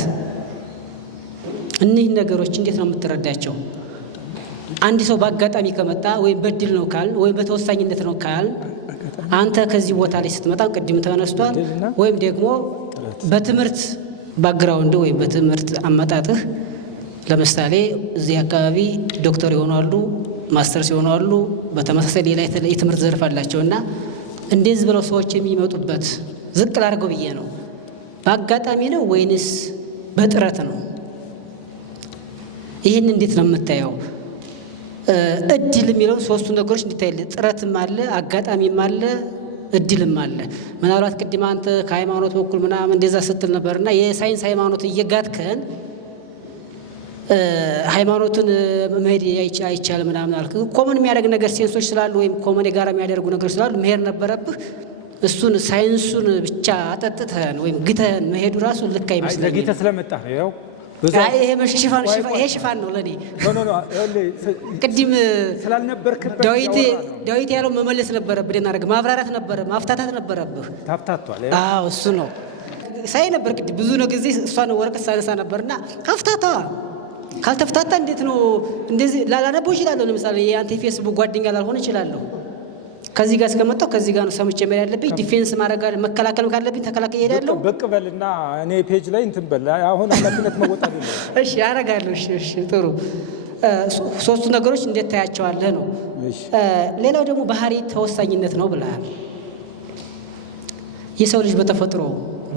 እነዚህ ነገሮች እንዴት ነው የምትረዳቸው? አንድ ሰው በአጋጣሚ ከመጣ ወይም በእድል ነው ካል ወይም በተወሳኝነት ነው ካል አንተ ከዚህ ቦታ ላይ ስትመጣ ቅድም ተነስቷል። ወይም ደግሞ በትምህርት ባክግራውንድ ወይም በትምህርት አመጣጥህ ለምሳሌ እዚህ አካባቢ ዶክተር ይሆናሉ፣ ማስተርስ ይሆናሉ፣ በተመሳሳይ ሌላ የትምህርት ዘርፍ አላቸውና እንደዚህ ብለው ሰዎች የሚመጡበት ዝቅ ላድርገው ብዬ ነው። በአጋጣሚ ነው ወይንስ በጥረት ነው? ይህን እንዴት ነው የምታየው? እድል የሚለውን ሶስቱ ነገሮች እንዲታይልህ፣ ጥረትም አለ፣ አጋጣሚም አለ፣ እድልም አለ። ምናልባት ቅድም አንተ ከሃይማኖት በኩል ምናምን እንደዛ ስትል ነበርና የሳይንስ ሃይማኖት እየጋትከን ሃይማኖቱን መሄድ አይቻልም ምናምን አልክ። ኮመን የሚያደርግ ነገር ሴንሶች ስላሉ ወይም ኮመን የጋራ የሚያደርጉ ነገሮች ስላሉ መሄድ ነበረብህ። እሱን ሳይንሱን ብቻ አጠጥተህን ወይም ግተህን መሄዱ ራሱ ልክ አይመስለኝም። ለጌታ ስለመጣ ነው። ይሄ ሽፋን ነው ለኔ። ቅድም ስላልነበርክበት ዳዊት ያለው መመለስ ነበረብህ፣ ደናረግ ማብራራት ነበረ፣ ማፍታታት ነበረብህ። ታፍታቷል። አዎ እሱ ነው ሳይ ነበር ቅድም ብዙ ነው ጊዜ እሷን ወረቀት ሳነሳ ነበርና አፍታታ ካልተፍታታ እንዴት ነው እንደዚህ ላላነበው እችላለሁ። ለምሳሌ የአንተ ፌስቡክ ጓደኛ ላልሆን እችላለሁ። ከዚህ ጋር እስከመጣሁ ከዚህ ጋር ነው ሰምቼ መሄድ ያለብኝ። ዲፌንስ ማድረግ መከላከል ካለብኝ ተከላከል እሄዳለሁ። በቅ በልና እኔ ፔጅ ላይ እንትን በል። አሁን ኃላፊነት መወጣት ነው። እሺ አደርጋለሁ። እሺ ጥሩ። ሶስቱ ነገሮች እንዴት ታያቸዋለህ ነው። ሌላው ደግሞ ባህሪ ተወሳኝነት ነው ብለሃል። የሰው ልጅ በተፈጥሮ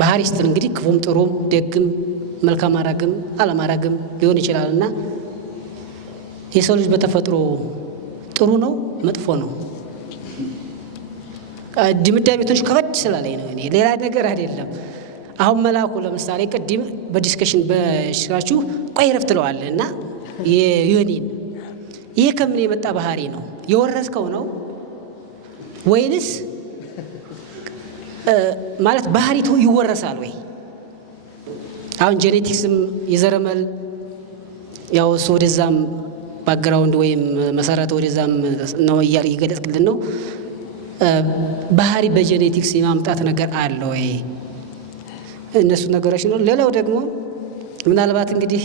ባህሪ ስትል እንግዲህ ክፉም ጥሩም ደግም መልካም ማራግም አለማራግም ሊሆን ይችላልና የሰው ልጅ በተፈጥሮ ጥሩ ነው መጥፎ ነው? ድምዳሜ ትንሽ ከበድ ስላለኝ ነው እኔ ሌላ ነገር አይደለም። አሁን መላኩ ለምሳሌ ቅድም በዲስከሽን በሽራችሁ ቆይ ረፍት ለዋል እና የዩኒን ይሄ ከምን የመጣ ባህሪ ነው? የወረስከው ነው ወይንስ ማለት ባህሪቱ ይወረሳል ወይ? አሁን ጄኔቲክስም የዘረመል ያው እሱ ወደዛም ባክግራውንድ ወይም መሰረት ወደዛም ነው እያለ ይገለጽልን ነው። ባህሪ በጄኔቲክስ የማምጣት ነገር አለ ወይ? እነሱ ነገሮች ነው። ሌላው ደግሞ ምናልባት እንግዲህ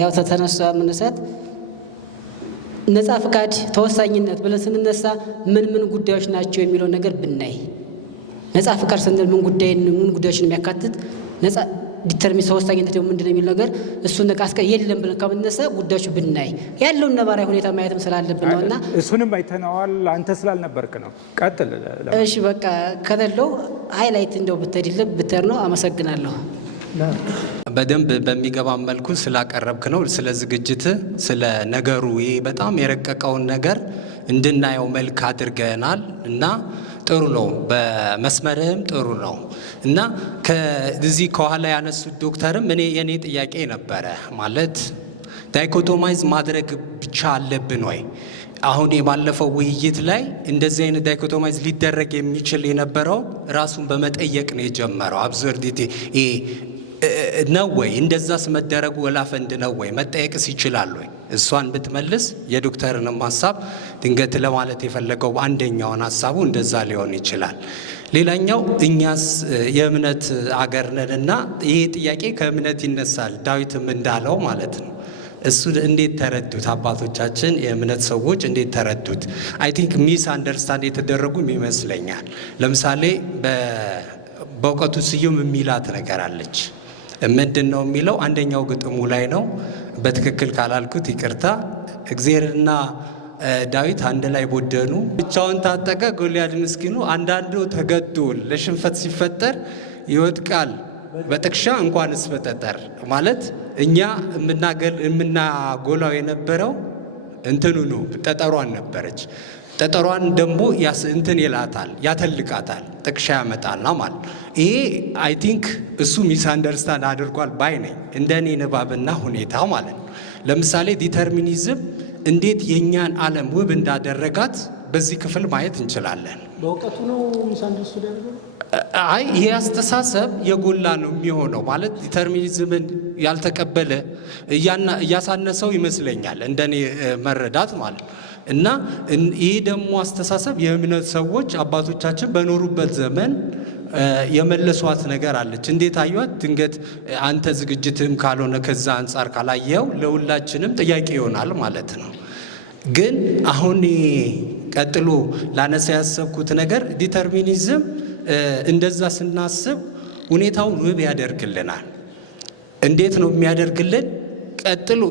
ያው ተነሳ መነሳት ነፃ ፍቃድ ተወሳኝነት ብለን ስንነሳ ምን ጉዳዮች ናቸው የሚለው ነገር ብናይ ነፃ ፍቃድ ስንል ምን ጉዳዮችን የሚያካትት ነፃ ዲተርሚን ተወሳኝነት ደግሞ ምንድነው የሚል ነገር እሱን ነቃስቀ የለም ብለን ከምንነሳ ጉዳዮች ብናይ ያለውን ነባራዊ ሁኔታ ማየትም ስላለብን ነውና እሱንም አይተናዋል። አንተ ስላልነበርክ ነው። ቀጥል። እሺ በቃ ከሌለው ሃይላይት እንደው ብትሄድልህ ብትር ነው። አመሰግናለሁ። በደንብ በሚገባ መልኩ ስላቀረብክ ነው። ስለ ዝግጅት ስለ ነገሩ ይሄ በጣም የረቀቀውን ነገር እንድናየው መልክ አድርገናል እና ጥሩ ነው። በመስመርህም ጥሩ ነው እና ከዚህ ከኋላ ያነሱት ዶክተርም የኔ ጥያቄ ነበረ ማለት ዳይኮቶማይዝ ማድረግ ብቻ አለብን ወይ? አሁን የባለፈው ውይይት ላይ እንደዚህ አይነት ዳይኮቶማይዝ ሊደረግ የሚችል የነበረው ራሱን በመጠየቅ ነው የጀመረው። አብዙርዲቲ ነው ወይ? እንደዛስ መደረጉ ወላፈንድ ነው ወይ? መጠየቅስ ይችላል ወይ? እሷን ብትመልስ የዶክተርንም ሀሳብ ድንገት ለማለት የፈለገው አንደኛውን ሀሳቡ እንደዛ ሊሆን ይችላል። ሌላኛው እኛስ የእምነት አገር ነንና ይሄ ጥያቄ ከእምነት ይነሳል። ዳዊትም እንዳለው ማለት ነው። እሱ እንዴት ተረዱት? አባቶቻችን የእምነት ሰዎች እንዴት ተረዱት? አይ ቲንክ ሚስ አንደርስታንድ የተደረጉም ይመስለኛል። ለምሳሌ በእውቀቱ ስዩም የሚላት ነገር አለች። ምንድን ነው የሚለው? አንደኛው ግጥሙ ላይ ነው። በትክክል ካላልኩት ይቅርታ። እግዚአብሔርና ዳዊት አንድ ላይ ቦደኑ፣ ብቻውን ታጠቀ ጎልያድ ምስኪኑ፣ አንዳንዱ ተገዶ ለሽንፈት ሲፈጠር ይወድቃል በጥቅሻ እንኳንስ በጠጠር። ማለት እኛ የምናጎላው የነበረው እንትኑ ነው፣ ጠጠሯን ነበረች። ጠጠሯን ደግሞ እንትን ይላታል፣ ያተልቃታል፣ ጥቅሻ ያመጣልና ማለት ይሄ አይ ቲንክ እሱ ሚስ አንደርስታንድ አድርጓል ባይ ነኝ፣ እንደኔ ንባብና ሁኔታ ማለት ነው። ለምሳሌ ዲተርሚኒዝም እንዴት የእኛን ዓለም ውብ እንዳደረጋት በዚህ ክፍል ማየት እንችላለን። በእውቀቱ ነው ሚስ አንደርስታንድ ያደርገው። አይ ይሄ አስተሳሰብ የጎላ ነው የሚሆነው ማለት ዲተርሚኒዝምን ያልተቀበለ እያሳነሰው ይመስለኛል እንደኔ መረዳት ማለት ነው። እና ይህ ደግሞ አስተሳሰብ የእምነት ሰዎች አባቶቻችን በኖሩበት ዘመን የመለሷት ነገር አለች። እንዴት አዩት? ድንገት አንተ ዝግጅትም ካልሆነ ከዛ አንጻር ካላየው ለሁላችንም ጥያቄ ይሆናል ማለት ነው። ግን አሁን ቀጥሎ ላነሳ ያሰብኩት ነገር ዲተርሚኒዝም እንደዛ ስናስብ ሁኔታውን ውብ ያደርግልናል። እንዴት ነው የሚያደርግልን?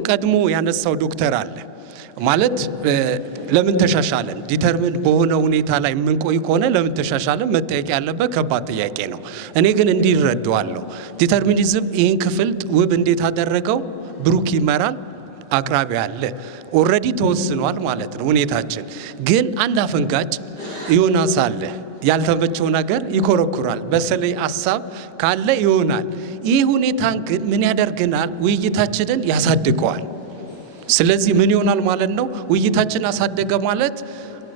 ቀድሞ ያነሳው ዶክተር አለ ማለት ለምን ተሻሻለን? ዲተርሚን በሆነ ሁኔታ ላይ የምንቆይ ከሆነ ለምን ተሻሻለን መጠየቅ ያለበት ከባድ ጥያቄ ነው። እኔ ግን እንዲረዳዋለሁ ዲተርሚኒዝም ይህን ክፍል ውብ እንዴት አደረገው? ብሩክ ይመራል፣ አቅራቢ አለ፣ ኦልሬዲ ተወስኗል ማለት ነው ሁኔታችን። ግን አንድ አፈንጋጭ ዮናስ አለ፣ ያልተመቸው ነገር ይኮረኩራል፣ በተለይ ሀሳብ ካለ ይሆናል። ይህ ሁኔታን ግን ምን ያደርግናል? ውይይታችንን ያሳድገዋል። ስለዚህ ምን ይሆናል ማለት ነው? ውይይታችን አሳደገ ማለት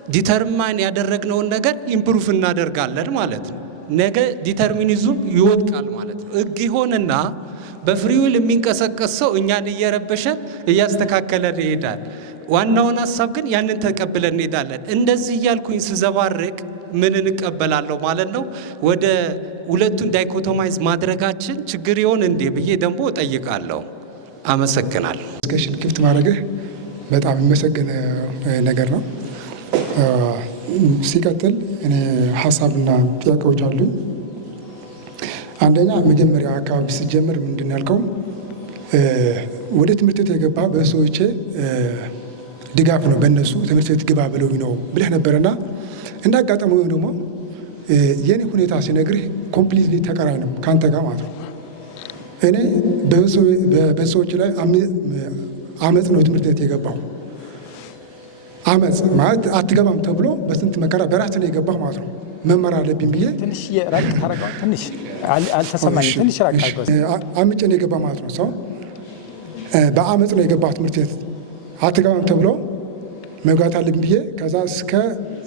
ዲተርማን ያደረግነውን ነገር ኢምፕሩፍ እናደርጋለን ማለት ነው። ነገ ዲተርሚኒዝም ይወድቃል ማለት ነው። ሕግ ይሆንና በፍሪዊል የሚንቀሳቀስ ሰው እኛን እየረበሸ እያስተካከለን ይሄዳል። ዋናውን ሀሳብ ግን ያንን ተቀብለን እንሄዳለን። እንደዚህ እያልኩኝ ስዘባርቅ ምን እንቀበላለሁ ማለት ነው? ወደ ሁለቱን ዳይኮቶማይዝ ማድረጋችን ችግር ይሆን እንዴ ብዬ ደግሞ እጠይቃለሁ። አመሰግናለሁ። ዲስከሽን ክፍት ማድረግህ በጣም የሚመሰገን ነገር ነው። ሲቀጥል እኔ ሀሳብና ጥያቄዎች አሉኝ። አንደኛ መጀመሪያ አካባቢ ሲጀምር ምንድን ያልከው ወደ ትምህርት ቤት የገባ በሰዎቼ ድጋፍ ነው፣ በእነሱ ትምህርት ቤት ግባ ብለው ነው ብለህ ነበረና እንዳጋጠመው ደግሞ የኔ ሁኔታ ሲነግርህ ኮምፕሊትሊ ተቃራኒ ነው ከአንተ ጋር ማለት ነው። እኔ በሰዎች ላይ አመፅ ነው ትምህርት ቤት የገባው። አመፅ ማለት አትገባም ተብሎ በስንት መከራ በራስ ላይ የገባህ ማለት ነው። መመር አለብኝ ብዬ ትንሽ የራቅ ታረጋው ትንሽ አልተሰማኝ ትንሽ ራቅ አድርገው አምጬ ነው የገባ ማለት ነው። ሰው በአመፅ ነው የገባህ ትምህርት ቤት አትገባም ተብሎ መግባት አለብኝ ብዬ ከዛ እስከ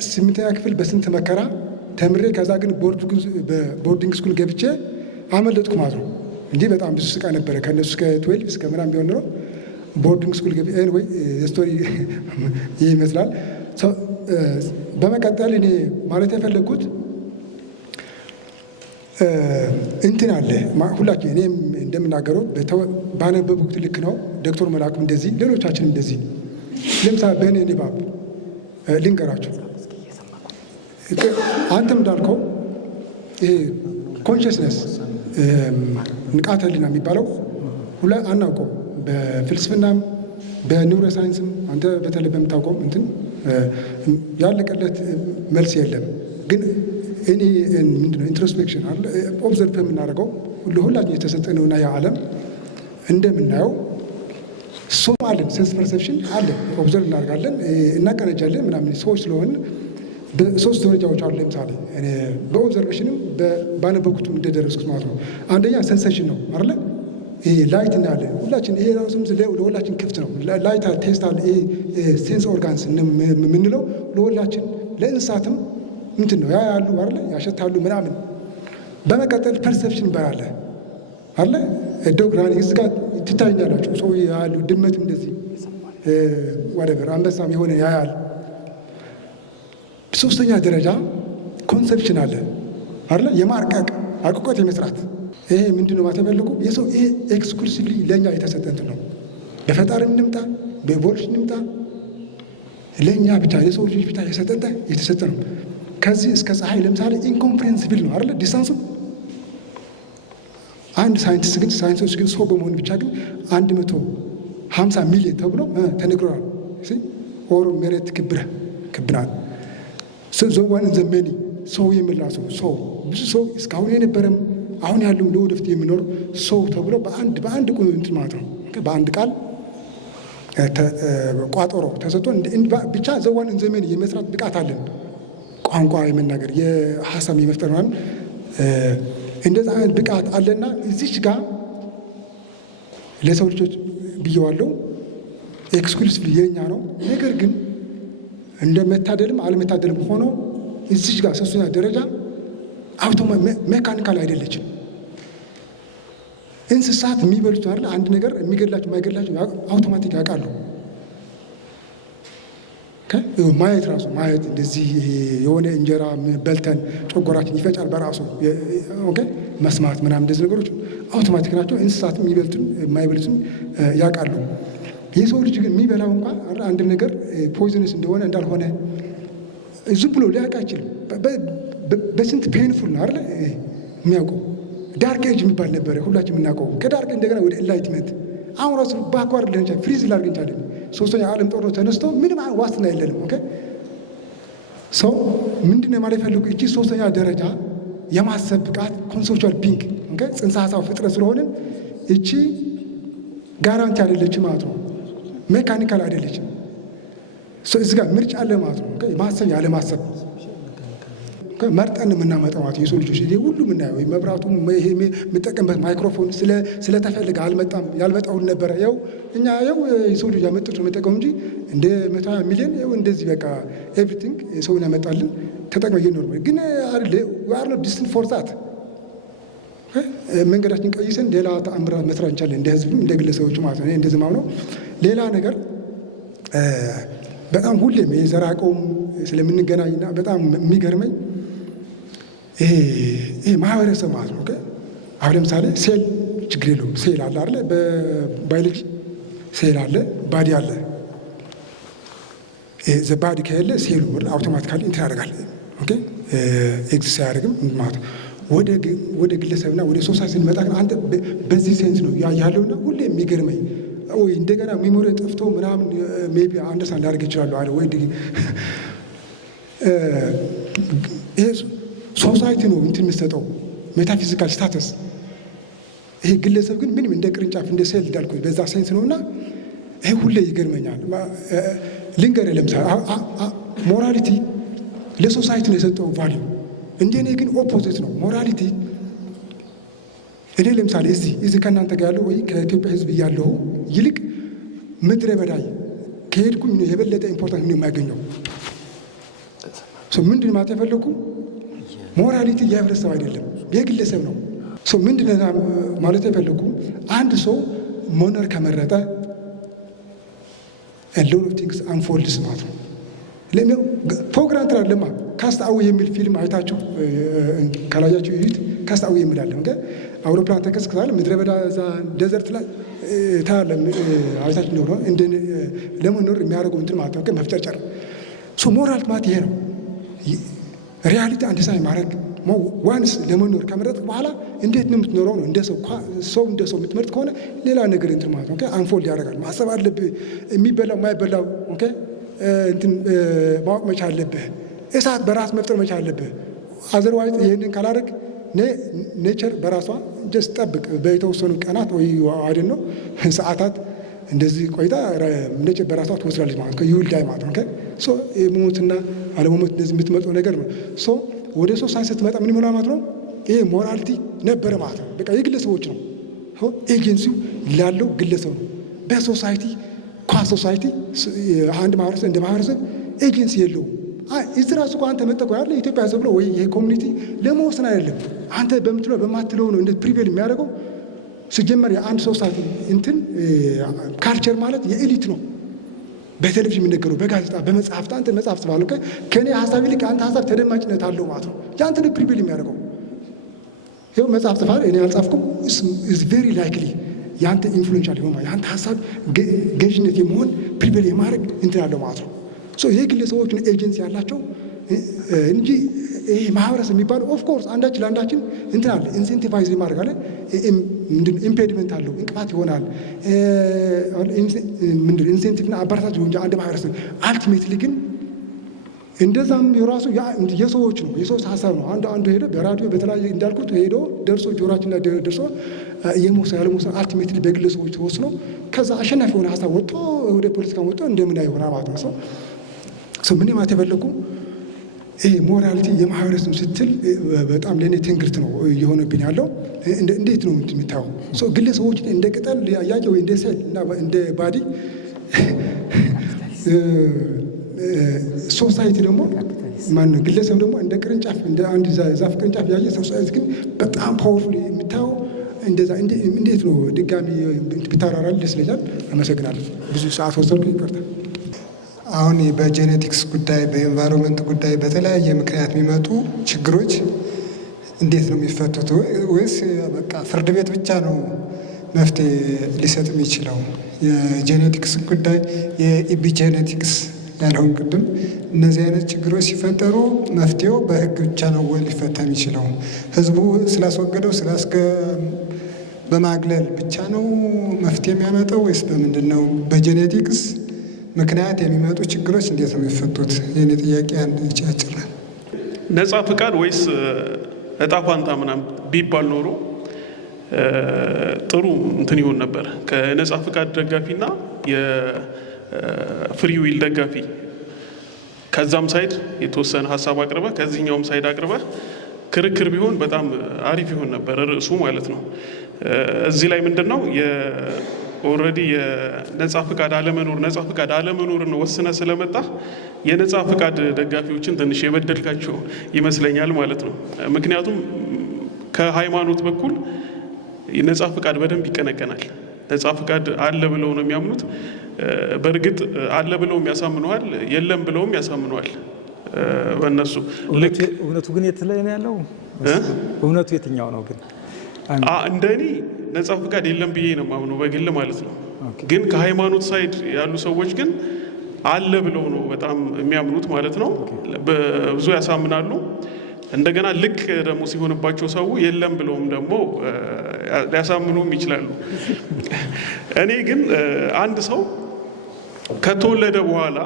8ኛ ክፍል በስንት መከራ ተምሬ ከዛ ግን ቦርዲንግ ስኩል ገብቼ አመለጥኩ ማለት ነው። እንዲህ በጣም ብዙ ስቃይ ነበረ። ከነሱ እስከ 12 እስከ ምናምን ቢሆን ነው ቦርዲንግ ስኩል ገብቼ ወይ ስቶሪ ይህ ይመስላል። በመቀጠል እኔ ማለት የፈለግኩት እንትን አለ ሁላችን እኔም እንደምናገረው ባነበብኩት ልክ ነው። ዶክተር መላኩም እንደዚህ ሌሎቻችን እንደዚህ ለምሳሌ በእኔ ንባብ ልንገራቸው። አንተም እንዳልከው ይሄ ኮንሽስነስ ንቃተ ህሊና የሚባለው አናውቀው። በፍልስፍናም በኒውሮ ሳይንስም አንተ በተለይ በምታውቀው እንትን ያለቀለት መልስ የለም። ግን እኔ ምንድነው ኢንትሮስፔክሽን አለ ኦብዘርቭ የምናደርገው ለሁላችን የተሰጠነውና ያ ዓለም እንደምናየው ሶም አለን ሴንስ ፐርሰፕሽን አለ ኦብዘርቭ እናደርጋለን እናቀነጃለን ምናምን ሰዎች ስለሆን በሶስት ደረጃዎች አሉ። ለምሳሌ እኔ በኦብዘርቬሽንም ባነበብኩትም እንደደረስኩት ማለት ነው። አንደኛ ሴንሴሽን ነው አይደለ? ይሄ ላይት እንዳለ ሁላችን ይሄ ራሱም ለሁላችን ክፍት ነው። ላይት ቴስት አለ። ይሄ ሴንስ ኦርጋንስ የምንለው ለሁላችን ለእንስሳትም እንትን ነው ያያሉ አይደለ? ያሸታሉ ምናምን። በመቀጠል ፐርሰፕሽን ይባላል አይደለ? ዶግ ራኒንግ እዚህ ጋር ትታዩኛላችሁ። ሰው ያያሉ፣ ድመትም እንደዚህ ወደበር አንበሳም የሆነ ያያል። ሶስተኛ ደረጃ ኮንሰፕሽን አለ አይደለ? የማርቀቅ አርቅቆት የመስራት ይሄ ምንድነው ማተፈልጉ የሰው ይሄ ኤክስክሉሲቭሊ ለኛ የተሰጠ እንትን ነው። በፈጣሪ እንምጣ በኢቮሉሽን እንምጣ ለኛ ብቻ የሰው ልጅ ብቻ የተሰጠ ነው። ከዚህ እስከ ፀሐይ ለምሳሌ ኢንኮምፕሬንሲብል ነው አይደለ? ዲስታንሱ አንድ ሳይንቲስቶች ግን ሰው በመሆን ብቻ ግን 150 ሚሊዮን ተብሎ ተነግሯል። ኦር መሬት ክብናት ዘዋን ዘመኒ ሰው የምላሰው ሰው ብዙ ሰው እስካሁን የነበረም አሁን ያለው ለወደፊት የሚኖር ሰው ተብሎ በአንድ እንትን ማለት ነው። በአንድ ቃል ቋጠሮ ተሰጥቶ ብቻ ዘዋን ዘመኒ የመስራት ብቃት አለን። ቋንቋ የመናገር የሀሳብ የመፍጠር ምናምን እንደዛ አይነት ብቃት አለና እዚች ጋር ለሰው ልጆች ብየዋለው ኤክስክሉሲቭ የኛ ነው። ነገር ግን እንደ መታደልም አለመታደልም ሆኖ እዚች ጋር ሶስተኛ ደረጃ ሜካኒካል አይደለችም። እንስሳት የሚበሉት አይደል አንድ ነገር የሚገድላቸው የማይገድላቸው አውቶማቲክ ያውቃሉ። ማየት ራሱ ማየት እንደዚህ የሆነ እንጀራ በልተን ጨጓራችን ይፈጫል በራሱ መስማት ምናምን እንደዚህ ነገሮች አውቶማቲክ ናቸው። እንስሳት የሚበሉትን የማይበሉትን ያውቃሉ። የሰው ልጅ ግን የሚበላው እንኳን አንድ ነገር ፖይዝነስ እንደሆነ እንዳልሆነ ዝም ብሎ ሊያውቅ አይችልም። በስንት ፔንፉል ነው አይደል የሚያውቀው። ዳርክ ኤጅ የሚባል ነበረ ሁላችን የምናውቀው። ከዳርክ እንደገና ወደ ኤንላይትመንት አሁን ራሱ ባኳር ሊሆን ይችላል ፍሪዝ ላድርግ እንችላለን። ሶስተኛ ዓለም ጦርነት ተነስቶ ምንም ዋስትና የለንም። ሰው ምንድነው ማለት ፈልጉ እቺ ሶስተኛ ደረጃ የማሰብ ብቃት ኮንሴፕቹዋል ቢንግ ጽንሰ ሀሳብ ፍጥረት ስለሆንን እቺ ጋራንቲ አይደለችም ማለት ነው። ሜካኒካል አይደለችም። እዚህ ጋር ምርጫ አለ ማለት ነው። ማሰብ ያለ ማሰብ መርጠን የምናመጣው ማለት የሰው ልጆች ይሄ ሁሉ የምናየው መብራቱ ይሄ የምጠቀምበት ማይክሮፎን ስለተፈለገ አልመጣም ያልመጣውን ነበረ። ያው እኛ ያው የሰው ልጅ ያመጡት የምጠቀሙ እንጂ እንደ 120 ሚሊዮን ያው እንደዚህ በቃ ኤቭሪቲንግ ሰውን ያመጣልን ተጠቅመ እየኖር ግን አይደለ ዋር ነው ዲስቲንክት ፎር ዛት መንገዳችን ቀይሰን ሌላ ተአምራት መስራት እንችላለን እንደ ህዝብም እንደ ግለሰቦች ማለት ነው። እንደዚህ ማምነው ሌላ ነገር በጣም ሁሌም የዘራቀውም ስለምንገናኝና በጣም የሚገርመኝ ይሄ ማህበረሰብ ማለት ነው። አሁን ለምሳሌ ሴል ችግር የለውም ሴል አለ አይደለ? በባዮሎጂ ሴል አለ፣ ባዲ አለ። ባዲ ከሌለ ሴሉ አውቶማቲካሊ እንትን ያደርጋል። ኤግዚስት አያደርግም ማለት ነው። ወደ ግለሰብና ወደ ሶሳይቲ ስንመጣ ግን አንተ በዚህ ሴንስ ነው ያለውና ሁሌ የሚገርመኝ ወይ እንደገና ሚሞሪ ጠፍቶ ምናምን ሜቢ አንደርስታንድ ላደርግ ይችላሉ አለ ወይ ይሄ ሶሳይቲ ነው እንትን የምትሰጠው ሜታፊዚካል ስታተስ። ይሄ ግለሰብ ግን ምንም እንደ ቅርንጫፍ እንደ ሴል እንዳልኩ በዛ ሴንስ ነውና ይሄ ሁሌ ይገርመኛል። ልንገር ለምሳሌ ሞራሊቲ ለሶሳይቲ ነው የሰጠው ቫልዩ። እንደኔ ግን ኦፖዚት ነው ሞራሊቲ። እኔ ለምሳሌ እዚህ ከእናንተ ጋር ያለው ወይ ከኢትዮጵያ ሕዝብ ያለው ይልቅ ምድረ በዳይ ከሄድኩኝ የበለጠ ኢምፖርታንት ነው የማያገኘው። ምንድን ማለት የፈለኩ ሞራሊቲ የህብረተሰብ አይደለም የግለሰብ ነው። ምንድን ማለት የፈለኩ አንድ ሰው ሞነር ከመረጠ ሎት ኦፍ ቲንግስ አንፎልድስ ማለት ነው። ፕሮግራም ትላለማ ካስታው የሚል ፊልም አይታችሁ ካላያችሁ ይዩት። ካስታው የሚል አለ እንደ አውሮፕላን ተከስክሳል ምድረ በዳ እዛ ዴዘርት ላይ ታለ አይታችሁ ነው እንደ ለመኖር የሚያደርገው እንትን ማለት ነው መፍጨርጨር። ሞራል ማለት ይሄ ነው። ሪያሊቲ አንደሳይ ማድረግ ዋንስ ለመኖር ከመረጥ በኋላ እንዴት ነው የምትኖረው ነው። እንደ ሰው እንደ ሰው የምትመርጥ ከሆነ ሌላ ነገር እንትን ማለት ነው አንፎልድ ያደርጋል። ማሰብ አለብህ። የሚበላው የማይበላው እንትን ማወቅ መቻል አለብህ። እሳት በራስ መፍጠር መቻል አለብህ። አዘርዋይዝ ይህንን ካላደረግ ኔቸር በራሷ ጀስት ጠብቅ። በተወሰኑ ቀናት ወይ አይደል ነው ሰዓታት እንደዚህ ቆይታ ኔቸር በራሷ ትወስዳለች ማለት ነው። ይውልዳይ ማለት ነው። ሞትና አለመሞት እንደዚህ የምትመጣው ነገር ነው። ወደ ሳይንስ ስትመጣ ምን ይሆናል ማለት ነው? ይሄ ሞራሊቲ ነበረ ማለት ነው። በቃ የግለሰቦች ነው። ኤጀንሲው ላለው ግለሰብ ነው። በሶሳይቲ ሶሳይቲ አንድ ማህበረሰብ እንደ ማህበረሰብ ኤጀንሲ የለውም። እዚህ ራሱ እኮ አንተ መጠቆ ያለ የኢትዮጵያ ሕዝብ ነው ወይ ይሄ ኮሚኒቲ ለመወሰን አይደለም። አንተ በምትለው በማትለው ነው እንደ ፕሪቬል የሚያደርገው። ሲጀመር የአንድ ሶሳይቲ እንትን ካልቸር ማለት የኤሊት ነው። በቴሌቪዥን የሚነገረው በጋዜጣ በመጽሐፍት አንተ መጽሐፍት ባለው ከኔ ሀሳብ ይልቅ አንተ ሀሳብ ተደማጭነት አለው ማለት ነው። ያንተ ነው ፕሪቬል የሚያደርገው። ይኸው መጽሐፍ ጽፋል እኔ አልጻፍኩም። ኢዝ ቬሪ ላይክሊ ያንተ ኢንፍሉዌንሻል ይሆን ማለት ያንተ ሀሳብ ገዥነት የመሆን ፕሪቬል የማድረግ እንትን አለው ማለት ነው። ይሄ ግለሰቦችን ኤጀንሲ ያላቸው እንጂ ይሄ ማህበረሰብ የሚባለው ኦፍ ኮርስ አንዳችን ለአንዳችን እንትን አለ ኢንሴንቲቫይዝ ማድረግ አለ። ኢምፔዲመንት አለው እንቅፋት ይሆናል። ምንድን ኢንሴንቲቭና አበረታች እንጂ አንድ ማህበረሰብ አልቲሜትሊ ግን እንደዛም የራሱ የሰዎች ነው የሰዎች ሀሳብ ነው። አንዱ ሄዶ በራዲዮ በተለያየ እንዳልኩት ሄዶ ደርሶ ጆሮአችንና ደርሶ የመውሰድ ያለመውሰድ አልቲሜትሊ በግለሰቦች ተወስኖ ከዛ አሸናፊ የሆነ ሀሳብ ወጥቶ ወደ ፖለቲካ ወጥቶ እንደምን ይሆናል ማለት ነው። ምን ማለት የፈለኩ ይሄ ሞራሊቲ የማህበረሰብ ስትል በጣም ለእኔ ትንግርት ነው እየሆነብኝ ያለው። እንዴት ነው የምታየው? ግለሰቦች እንደ ቅጠል ያየ ወይ እንደ ሴል እና እንደ ባዲ ሶሳይቲ ደግሞ ማነው ግለሰብ ደግሞ እንደ ቅርንጫፍ እንደ አንድ ዛፍ ቅርንጫፍ ያየ ሶሳይቲ ግን በጣም ፓወርፉል የምታየው እንደዛ። እንዴት ነው ድጋሚ ብታራራል ደስ ይለኛል። አመሰግናለሁ። ብዙ ሰዓት ወሰድኩ፣ ይቅርታ። አሁን በጄኔቲክስ ጉዳይ በኤንቫይሮንመንት ጉዳይ በተለያየ ምክንያት የሚመጡ ችግሮች እንዴት ነው የሚፈቱት? ወይስ በቃ ፍርድ ቤት ብቻ ነው መፍትሄ ሊሰጥ የሚችለው? የጄኔቲክስ ጉዳይ የኢፒጄኔቲክስ ያለውን ቅድም እነዚህ አይነት ችግሮች ሲፈጠሩ መፍትሄው በህግ ብቻ ነው ወይ ሊፈታ የሚችለው? ህዝቡ ስላስወገደው በማግለል ብቻ ነው መፍትሄ የሚያመጣው ወይስ በምንድን ነው? በጄኔቲክስ ምክንያት የሚመጡ ችግሮች እንዴት ነው የሚፈቱት? የኔ ጥያቄ አንድ ይቻችላል። ነፃ ፍቃድ ወይስ እጣ ፋንታ ምናምን ቢባል ኖሮ ጥሩ እንትን ይሆን ነበር። ከነፃ ፍቃድ ደጋፊና የፍሪ ዊል ደጋፊ ከዛም ሳይድ የተወሰነ ሀሳብ አቅርበ ከዚህኛውም ሳይድ አቅርበ ክርክር ቢሆን በጣም አሪፍ ይሆን ነበር ርዕሱ ማለት ነው። እዚህ ላይ ምንድን ነው ኦልሬዲ የነፃ ፍቃድ አለመኖርን ወስነ ስለመጣ የነፃ ፍቃድ ደጋፊዎችን ትንሽ የበደልካቸው ይመስለኛል ማለት ነው። ምክንያቱም ከሃይማኖት በኩል የነፃ ፍቃድ በደንብ ይቀነቀናል። ነፃ ፍቃድ አለ ብለው ነው የሚያምኑት። በእርግጥ አለ ብለውም ያሳምነዋል፣ የለም ብለውም ያሳምነዋል። በእነሱ ልክ እውነቱ ግን የት ላይ ነው ያለው? እውነቱ የትኛው ነው ግን? እንደኔ ነፃ ፍቃድ የለም ብዬ ነው የማምነው በግል ማለት ነው። ግን ከሃይማኖት ሳይድ ያሉ ሰዎች ግን አለ ብለው ነው በጣም የሚያምኑት ማለት ነው። ብዙ ያሳምናሉ። እንደገና ልክ ደግሞ ሲሆንባቸው ሰው የለም ብለውም ደግሞ ሊያሳምኑም ይችላሉ። እኔ ግን አንድ ሰው ከተወለደ በኋላ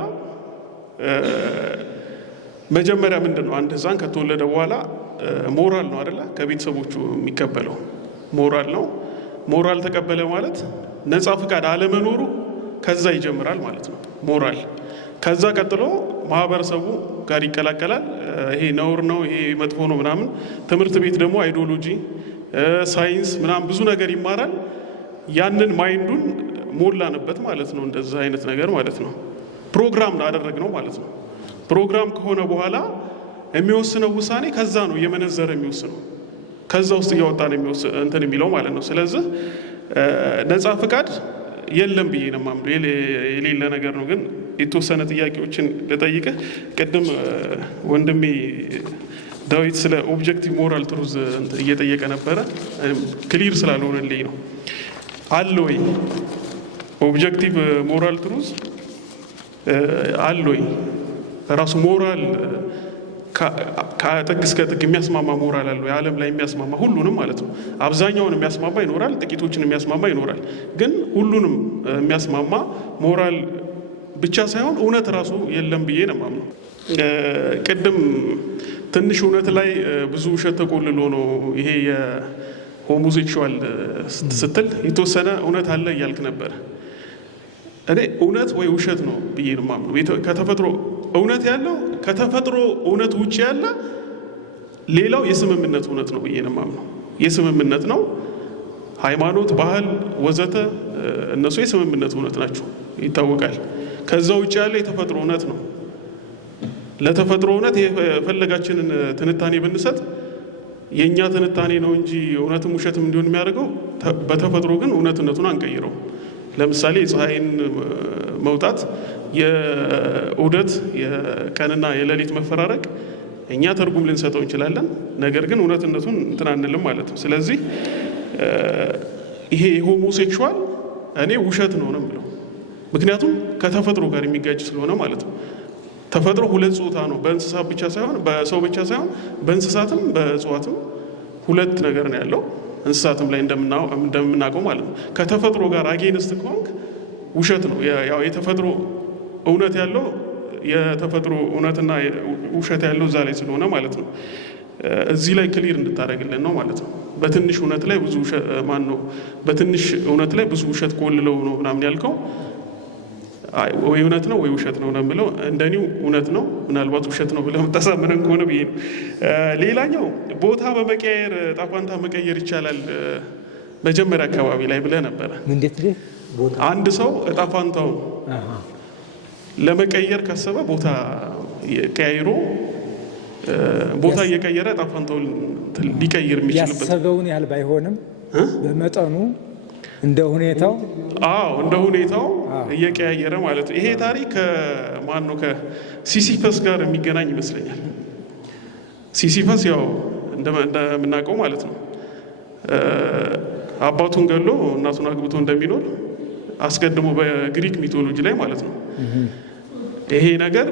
መጀመሪያ ምንድን ነው አንድ ህፃን ከተወለደ በኋላ ሞራል ነው አይደለ? ከቤተሰቦቹ የሚቀበለው ሞራል ነው። ሞራል ተቀበለ ማለት ነፃ ፍቃድ አለመኖሩ ከዛ ይጀምራል ማለት ነው። ሞራል ከዛ ቀጥሎ ማህበረሰቡ ጋር ይቀላቀላል። ይሄ ነውር ነው፣ ይሄ መጥፎ ነው ምናምን። ትምህርት ቤት ደግሞ አይዲዮሎጂ፣ ሳይንስ ምናምን ብዙ ነገር ይማራል። ያንን ማይንዱን ሞላንበት ማለት ነው። እንደዛ አይነት ነገር ማለት ነው። ፕሮግራም አደረግነው ማለት ነው። ፕሮግራም ከሆነ በኋላ የሚወስነው ውሳኔ ከዛ ነው እየመነዘረ የሚወስነው፣ ከዛ ውስጥ እያወጣ ነው እንትን የሚለው ማለት ነው። ስለዚህ ነፃ ፍቃድ የለም ብዬ ነው የማምነው። የሌለ ነገር ነው። ግን የተወሰነ ጥያቄዎችን ልጠይቅህ። ቅድም ወንድሜ ዳዊት ስለ ኦብጀክቲቭ ሞራል ትሩዝ እየጠየቀ ነበረ። ክሊር ስላልሆነልኝ ነው። አለ ወይ ኦብጀክቲቭ ሞራል ትሩዝ አለ ወይ? ራሱ ሞራል ከጥግ እስከ ጥግ የሚያስማማ ሞራል አለው? የዓለም ላይ የሚያስማማ ሁሉንም ማለት ነው። አብዛኛውን የሚያስማማ ይኖራል፣ ጥቂቶችን የሚያስማማ ይኖራል። ግን ሁሉንም የሚያስማማ ሞራል ብቻ ሳይሆን እውነት ራሱ የለም ብዬ ነው የማምነው። ቅድም ትንሽ እውነት ላይ ብዙ ውሸት ተቆልሎ ነው ይሄ የሆሞሴክሹዋል ስትል የተወሰነ እውነት አለ እያልክ ነበረ። እኔ እውነት ወይ ውሸት ነው ብዬ ነው የማምነው። ከተፈጥሮ እውነት ያለው ከተፈጥሮ እውነት ውጭ ያለ ሌላው የስምምነት እውነት ነው ብዬ ነው የማምነው። የስምምነት ነው። ሃይማኖት፣ ባህል ወዘተ እነሱ የስምምነት እውነት ናቸው፣ ይታወቃል። ከዛ ውጭ ያለ የተፈጥሮ እውነት ነው። ለተፈጥሮ እውነት የፈለጋችንን ትንታኔ ብንሰጥ የእኛ ትንታኔ ነው እንጂ እውነትም ውሸትም እንዲሆን የሚያደርገው። በተፈጥሮ ግን እውነትነቱን አንቀይረው። ለምሳሌ የፀሐይን መውጣት፣ የዑደት የቀንና የሌሊት መፈራረቅ እኛ ትርጉም ልንሰጠው እንችላለን። ነገር ግን እውነትነቱን እንትን አንልም ማለት ነው። ስለዚህ ይሄ የሆሞሴክሹዋል እኔ ውሸት ነው ነው የምለው። ምክንያቱም ከተፈጥሮ ጋር የሚጋጭ ስለሆነ ማለት ነው። ተፈጥሮ ሁለት ጾታ ነው። በእንስሳት ብቻ ሳይሆን በሰው ብቻ ሳይሆን በእንስሳትም በእጽዋትም ሁለት ነገር ነው ያለው። እንስሳትም ላይ እንደምናውቀው ማለት ነው። ከተፈጥሮ ጋር አጌንስት ከሆንክ ውሸት ነው። ያው የተፈጥሮ እውነት ያለው የተፈጥሮ እውነትና ውሸት ያለው እዛ ላይ ስለሆነ ማለት ነው። እዚህ ላይ ክሊር እንድታደርግልን ነው ማለት ነው። በትንሽ እውነት ላይ ብዙ በትንሽ እውነት ላይ ብዙ ውሸት ኮልለው ነው ምናምን ያልከው ወይ እውነት ነው ወይ ውሸት ነው የምለው። እንደኔው እውነት ነው፣ ምናልባት ውሸት ነው ብለህ የምታሳምነን ከሆነ ብዬ ነው። ሌላኛው ቦታ በመቀየር ጣፋንታ መቀየር ይቻላል መጀመሪያ አካባቢ ላይ ብለህ ነበረ። አንድ ሰው ጣፋንታው ለመቀየር ካሰበ ቦታ ቀያይሮ ቦታ እየቀየረ ጣፋንታው ሊቀይር የሚችልበት ያሰበውን ያህል ባይሆንም በመጠኑ እንደ ሁኔታው እንደ ሁኔታው እየቀያየረ ማለት ነው። ይሄ ታሪክ ማን ነው ከሲሲፈስ ጋር የሚገናኝ ይመስለኛል። ሲሲፈስ ያው እንደምናውቀው ማለት ነው አባቱን ገሎ እናቱን አግብቶ እንደሚኖር አስቀድሞ በግሪክ ሚቶሎጂ ላይ ማለት ነው። ይሄ ነገር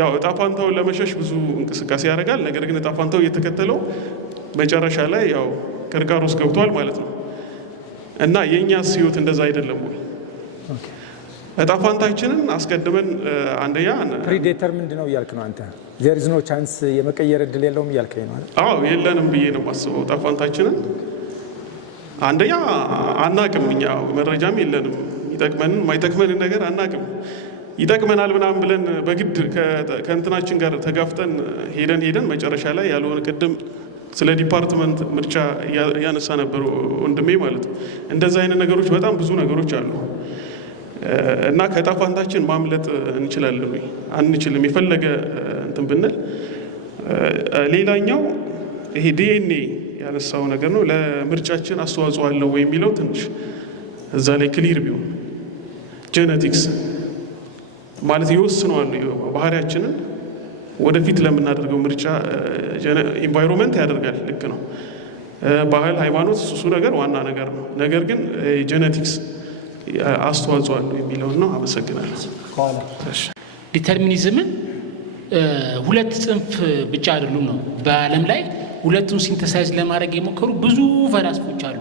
ያው እጣ ፋንታውን ለመሸሽ ብዙ እንቅስቃሴ ያደርጋል። ነገር ግን እጣ ፋንታው እየተከተለው መጨረሻ ላይ ያው ቅርቃር ውስጥ ገብቷል ማለት ነው። እና የእኛስ ህይወት እንደዛ አይደለም ወይ? እጣ ፋንታችንን አስቀድመን አንደኛ ፕሪዴተርሚንድ ነው እያልክ ነው አንተ? ዜር ኢዝ ኖ ቻንስ የመቀየር እድል የለውም እያልከኝ ነው? አዎ የለንም ብዬ ነው የማስበው። እጣ ፋንታችንን አንደኛ አናቅም፣ እኛ መረጃም የለንም። ይጠቅመንን ማይጠቅመንን ነገር አናቅም። ይጠቅመናል ምናምን ብለን በግድ ከእንትናችን ጋር ተጋፍጠን ሄደን መጨረሻ ላይ ያልሆነ ቅድም ስለ ዲፓርትመንት ምርጫ ያነሳ ነበር ወንድሜ ማለት ነው። እንደዛ አይነት ነገሮች በጣም ብዙ ነገሮች አሉ እና ከእጣ ፋንታችን ማምለጥ እንችላለን ወይ? አንችልም፣ የፈለገ እንትን ብንል። ሌላኛው ይሄ ዲኤንኤ ያነሳው ነገር ነው። ለምርጫችን አስተዋጽኦ አለው ወይ የሚለው ትንሽ እዛ ላይ ክሊር ቢሆን። ጄኔቲክስ ማለት ይወስነዋል ባህሪያችንን ወደፊት ለምናደርገው ምርጫ ኢንቫይሮንመንት ያደርጋል። ልክ ነው። ባህል፣ ሃይማኖት እሱ ነገር ዋና ነገር ነው። ነገር ግን ጄኔቲክስ አስተዋጽኦ አለው የሚለውን ነው። አመሰግናለሁ። ዲተርሚኒዝምን ሁለት ጽንፍ ብቻ አይደሉም ነው። በዓለም ላይ ሁለቱን ሲንተሳይዝ ለማድረግ የሞከሩ ብዙ ፈላስፎች አሉ።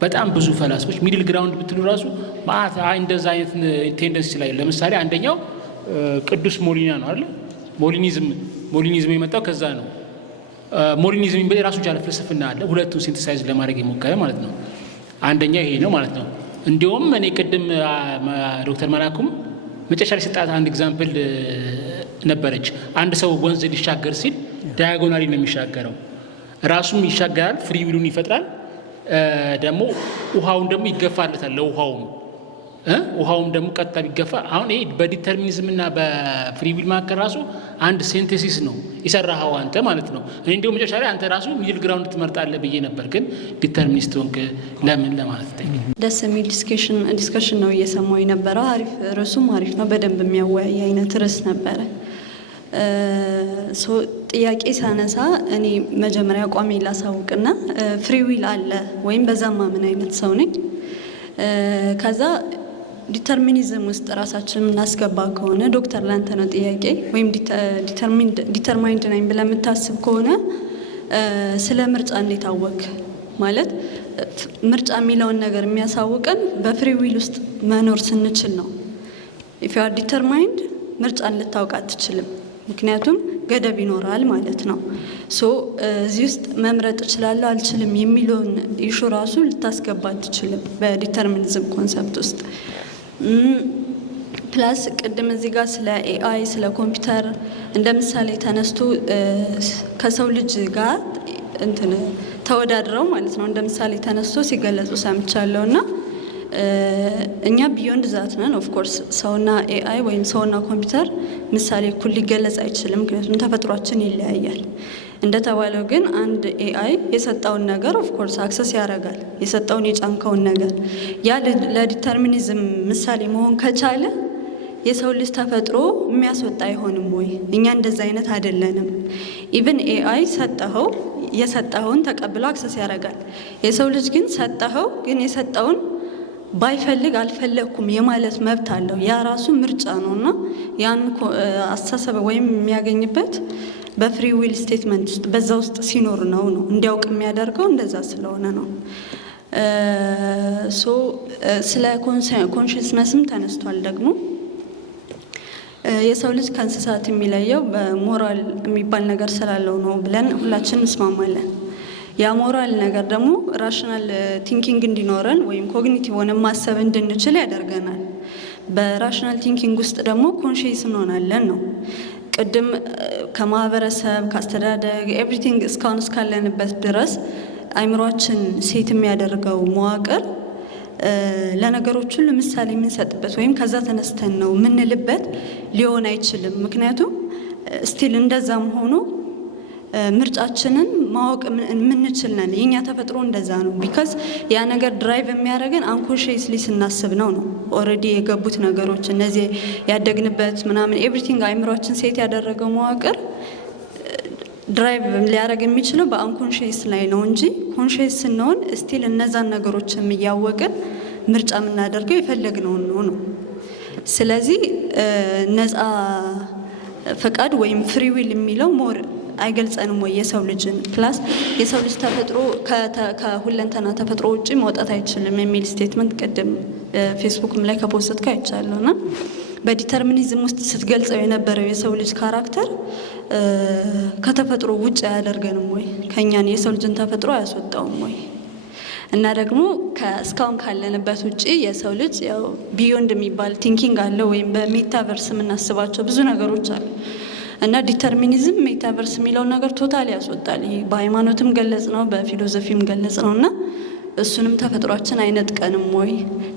በጣም ብዙ ፈላስፎች ሚድል ግራውንድ ብትሉ ራሱ ማለት እንደዛ አይነት ቴንደንሲ ላይ ለምሳሌ አንደኛው ቅዱስ ሞሊና ነው አይደል? ሞሊኒዝም የመጣው ከዛ ነው። ሞሊኒዝም የራሱ ቻለ ፍልስፍና አለ። ሁለቱን ሲንተሳይዝ ለማድረግ የሞከረ ማለት ነው። አንደኛው ይሄ ነው ማለት ነው። እንዲሁም እኔ ቅድም ዶክተር መላኩም መጨረሻ ላይ ሰጣት አንድ ኤግዛምፕል ነበረች። አንድ ሰው ወንዝ ሊሻገር ሲል ዳያጎናሊ ነው የሚሻገረው። ራሱም ይሻገራል፣ ፍሪ ዊሉን ይፈጥራል። ደግሞ ውሃውን ደግሞ ይገፋለታል። ውሃውም ደግሞ ቀጥታ ቢገፋ አሁን ይሄ በዲተርሚኒዝም እና በፍሪ ዊል መካከል ራሱ አንድ ሴንቴሲስ ነው የሰራኸው አንተ ማለት ነው። እኔ እንዲሁ መጨረሻ ላይ አንተ ራሱ ሚድል ግራውንድ ትመርጣለህ ብዬ ነበር፣ ግን ዲተርሚኒስት ሆንክ ለምን ለማለት ደስ የሚል ዲስከሽን ነው እየሰማሁ የነበረው። አሪፍ ርዕሱም አሪፍ ነው። በደንብ የሚያወያይ አይነት ርዕስ ነበረ። ጥያቄ ሳነሳ እኔ መጀመሪያ አቋሜ ላሳውቅና ፍሪ ዊል አለ ወይም በዛማ ምን አይነት ሰው ነኝ፣ ከዛ ዲተርሚኒዝም ውስጥ ራሳችን የምናስገባ ከሆነ ዶክተር ላንተ ነው ጥያቄ፣ ወይም ዲተርማይንድ ነኝ ብለህ የምታስብ ከሆነ ስለ ምርጫ እንዴት አወቅ? ማለት ምርጫ የሚለውን ነገር የሚያሳውቀን በፍሪ ዊል ውስጥ መኖር ስንችል ነው። ኢፍ ዩ አር ዲተርማይንድ ምርጫን ልታውቅ አትችልም፣ ምክንያቱም ገደብ ይኖራል ማለት ነው። እዚህ ውስጥ መምረጥ እችላለሁ አልችልም የሚለውን ኢሹ ራሱ ልታስገባ አትችልም በዲተርሚኒዝም ኮንሰፕት ውስጥ። ፕላስ ቅድም እዚህ ጋር ስለ ኤአይ ስለ ኮምፒውተር እንደ ምሳሌ ተነስቶ ከሰው ልጅ ጋር ተወዳድረው ማለት ነው እንደ ምሳሌ ተነስቶ ሲገለጹ ሰምቻለሁ። እና እኛ ቢዮንድ ዛት ነን። ኦፍኮርስ ሰውና ኤአይ ወይም ሰውና ኮምፒውተር ምሳሌ እኩል ሊገለጽ አይችልም፣ ምክንያቱም ተፈጥሯችን ይለያያል። እንደተባለው ግን አንድ ኤአይ የሰጠውን ነገር ኦፍኮርስ አክሰስ ያደርጋል፣ የሰጠውን የጫንከውን ነገር። ያ ለዲተርሚኒዝም ምሳሌ መሆን ከቻለ የሰው ልጅ ተፈጥሮ የሚያስወጣ አይሆንም ወይ? እኛ እንደዛ አይነት አይደለንም። ኢቭን ኤአይ ሰጠኸው የሰጠኸውን ተቀብሎ አክሰስ ያደርጋል። የሰው ልጅ ግን ሰጠኸው ግን የሰጠውን ባይፈልግ አልፈለግኩም የማለት መብት አለው። ያ ራሱ ምርጫ ነው እና ያን አስተሳሰብ ወይም የሚያገኝበት በፍሪ ዊል ስቴትመንት ውስጥ በዛ ውስጥ ሲኖር ነው እንዲያውቅ የሚያደርገው እንደዛ ስለሆነ ነው። ስለ ኮንሽስነስም ተነስቷል። ደግሞ የሰው ልጅ ከእንስሳት የሚለየው በሞራል የሚባል ነገር ስላለው ነው ብለን ሁላችን እንስማማለን። ያ ሞራል ነገር ደግሞ ራሽናል ቲንኪንግ እንዲኖረን ወይም ኮግኒቲቭ ሆነ ማሰብ እንድንችል ያደርገናል። በራሽናል ቲንኪንግ ውስጥ ደግሞ ኮንሽስ እንሆናለን ነው። ቅድም ከማህበረሰብ ከአስተዳደግ ኤቭሪቲንግ እስካሁን እስካለንበት ድረስ አይምሯችን ሴት የሚያደርገው መዋቅር ለነገሮች ሁሉ ምሳሌ የምንሰጥበት ወይም ከዛ ተነስተን ነው የምንልበት ሊሆን አይችልም። ምክንያቱም ስቲል እንደዛም ሆኖ ምርጫችንን ማወቅ የምንችል ነን። የኛ ተፈጥሮ እንደዛ ነው። ቢካዝ ያ ነገር ድራይቭ የሚያደርገን አንኮንሺየስሊ ስናስብ ነው። ኦልሬዲ የገቡት ነገሮች እነዚህ ያደግንበት ምናምን ኤቭሪቲንግ አይምሯችን ሴት ያደረገው መዋቅር ድራይቭ ሊያደርግ የሚችለው በአንኮንሺየስ ላይ ነው እንጂ ኮንሺየስ ስንሆን ስቲል እነዛን ነገሮችም እያወቅን ምርጫ የምናደርገው የፈለግነውን ነው። ስለዚህ ነፃ ፈቃድ ወይም ፍሪ ዊል የሚለው ሞር አይገልጸንም ወይ የሰው ልጅን? ፕላስ የሰው ልጅ ተፈጥሮ ከሁለንተና ተፈጥሮ ውጭ መውጣት አይችልም የሚል ስቴትመንት ቅድም ፌስቡክም ላይ ከፖስት አይቻለሁ። እና በዲተርሚኒዝም ውስጥ ስትገልጸው የነበረው የሰው ልጅ ካራክተር ከተፈጥሮ ውጭ አያደርገንም ወይ? ከኛን የሰው ልጅን ተፈጥሮ አያስወጣውም ወይ? እና ደግሞ እስካሁን ካለንበት ውጭ የሰው ልጅ ያው ቢዮንድ የሚባል ቲንኪንግ አለ ወይም በሜታቨርስ የምናስባቸው ብዙ ነገሮች አሉ። እና ዲተርሚኒዝም ሜታቨርስ የሚለውን ነገር ቶታሊ ያስወጣል። በሃይማኖትም ገለጽ ነው፣ በፊሎዞፊም ገለጽ ነው። እና እሱንም ተፈጥሯችን አይነጥቀንም ወይ?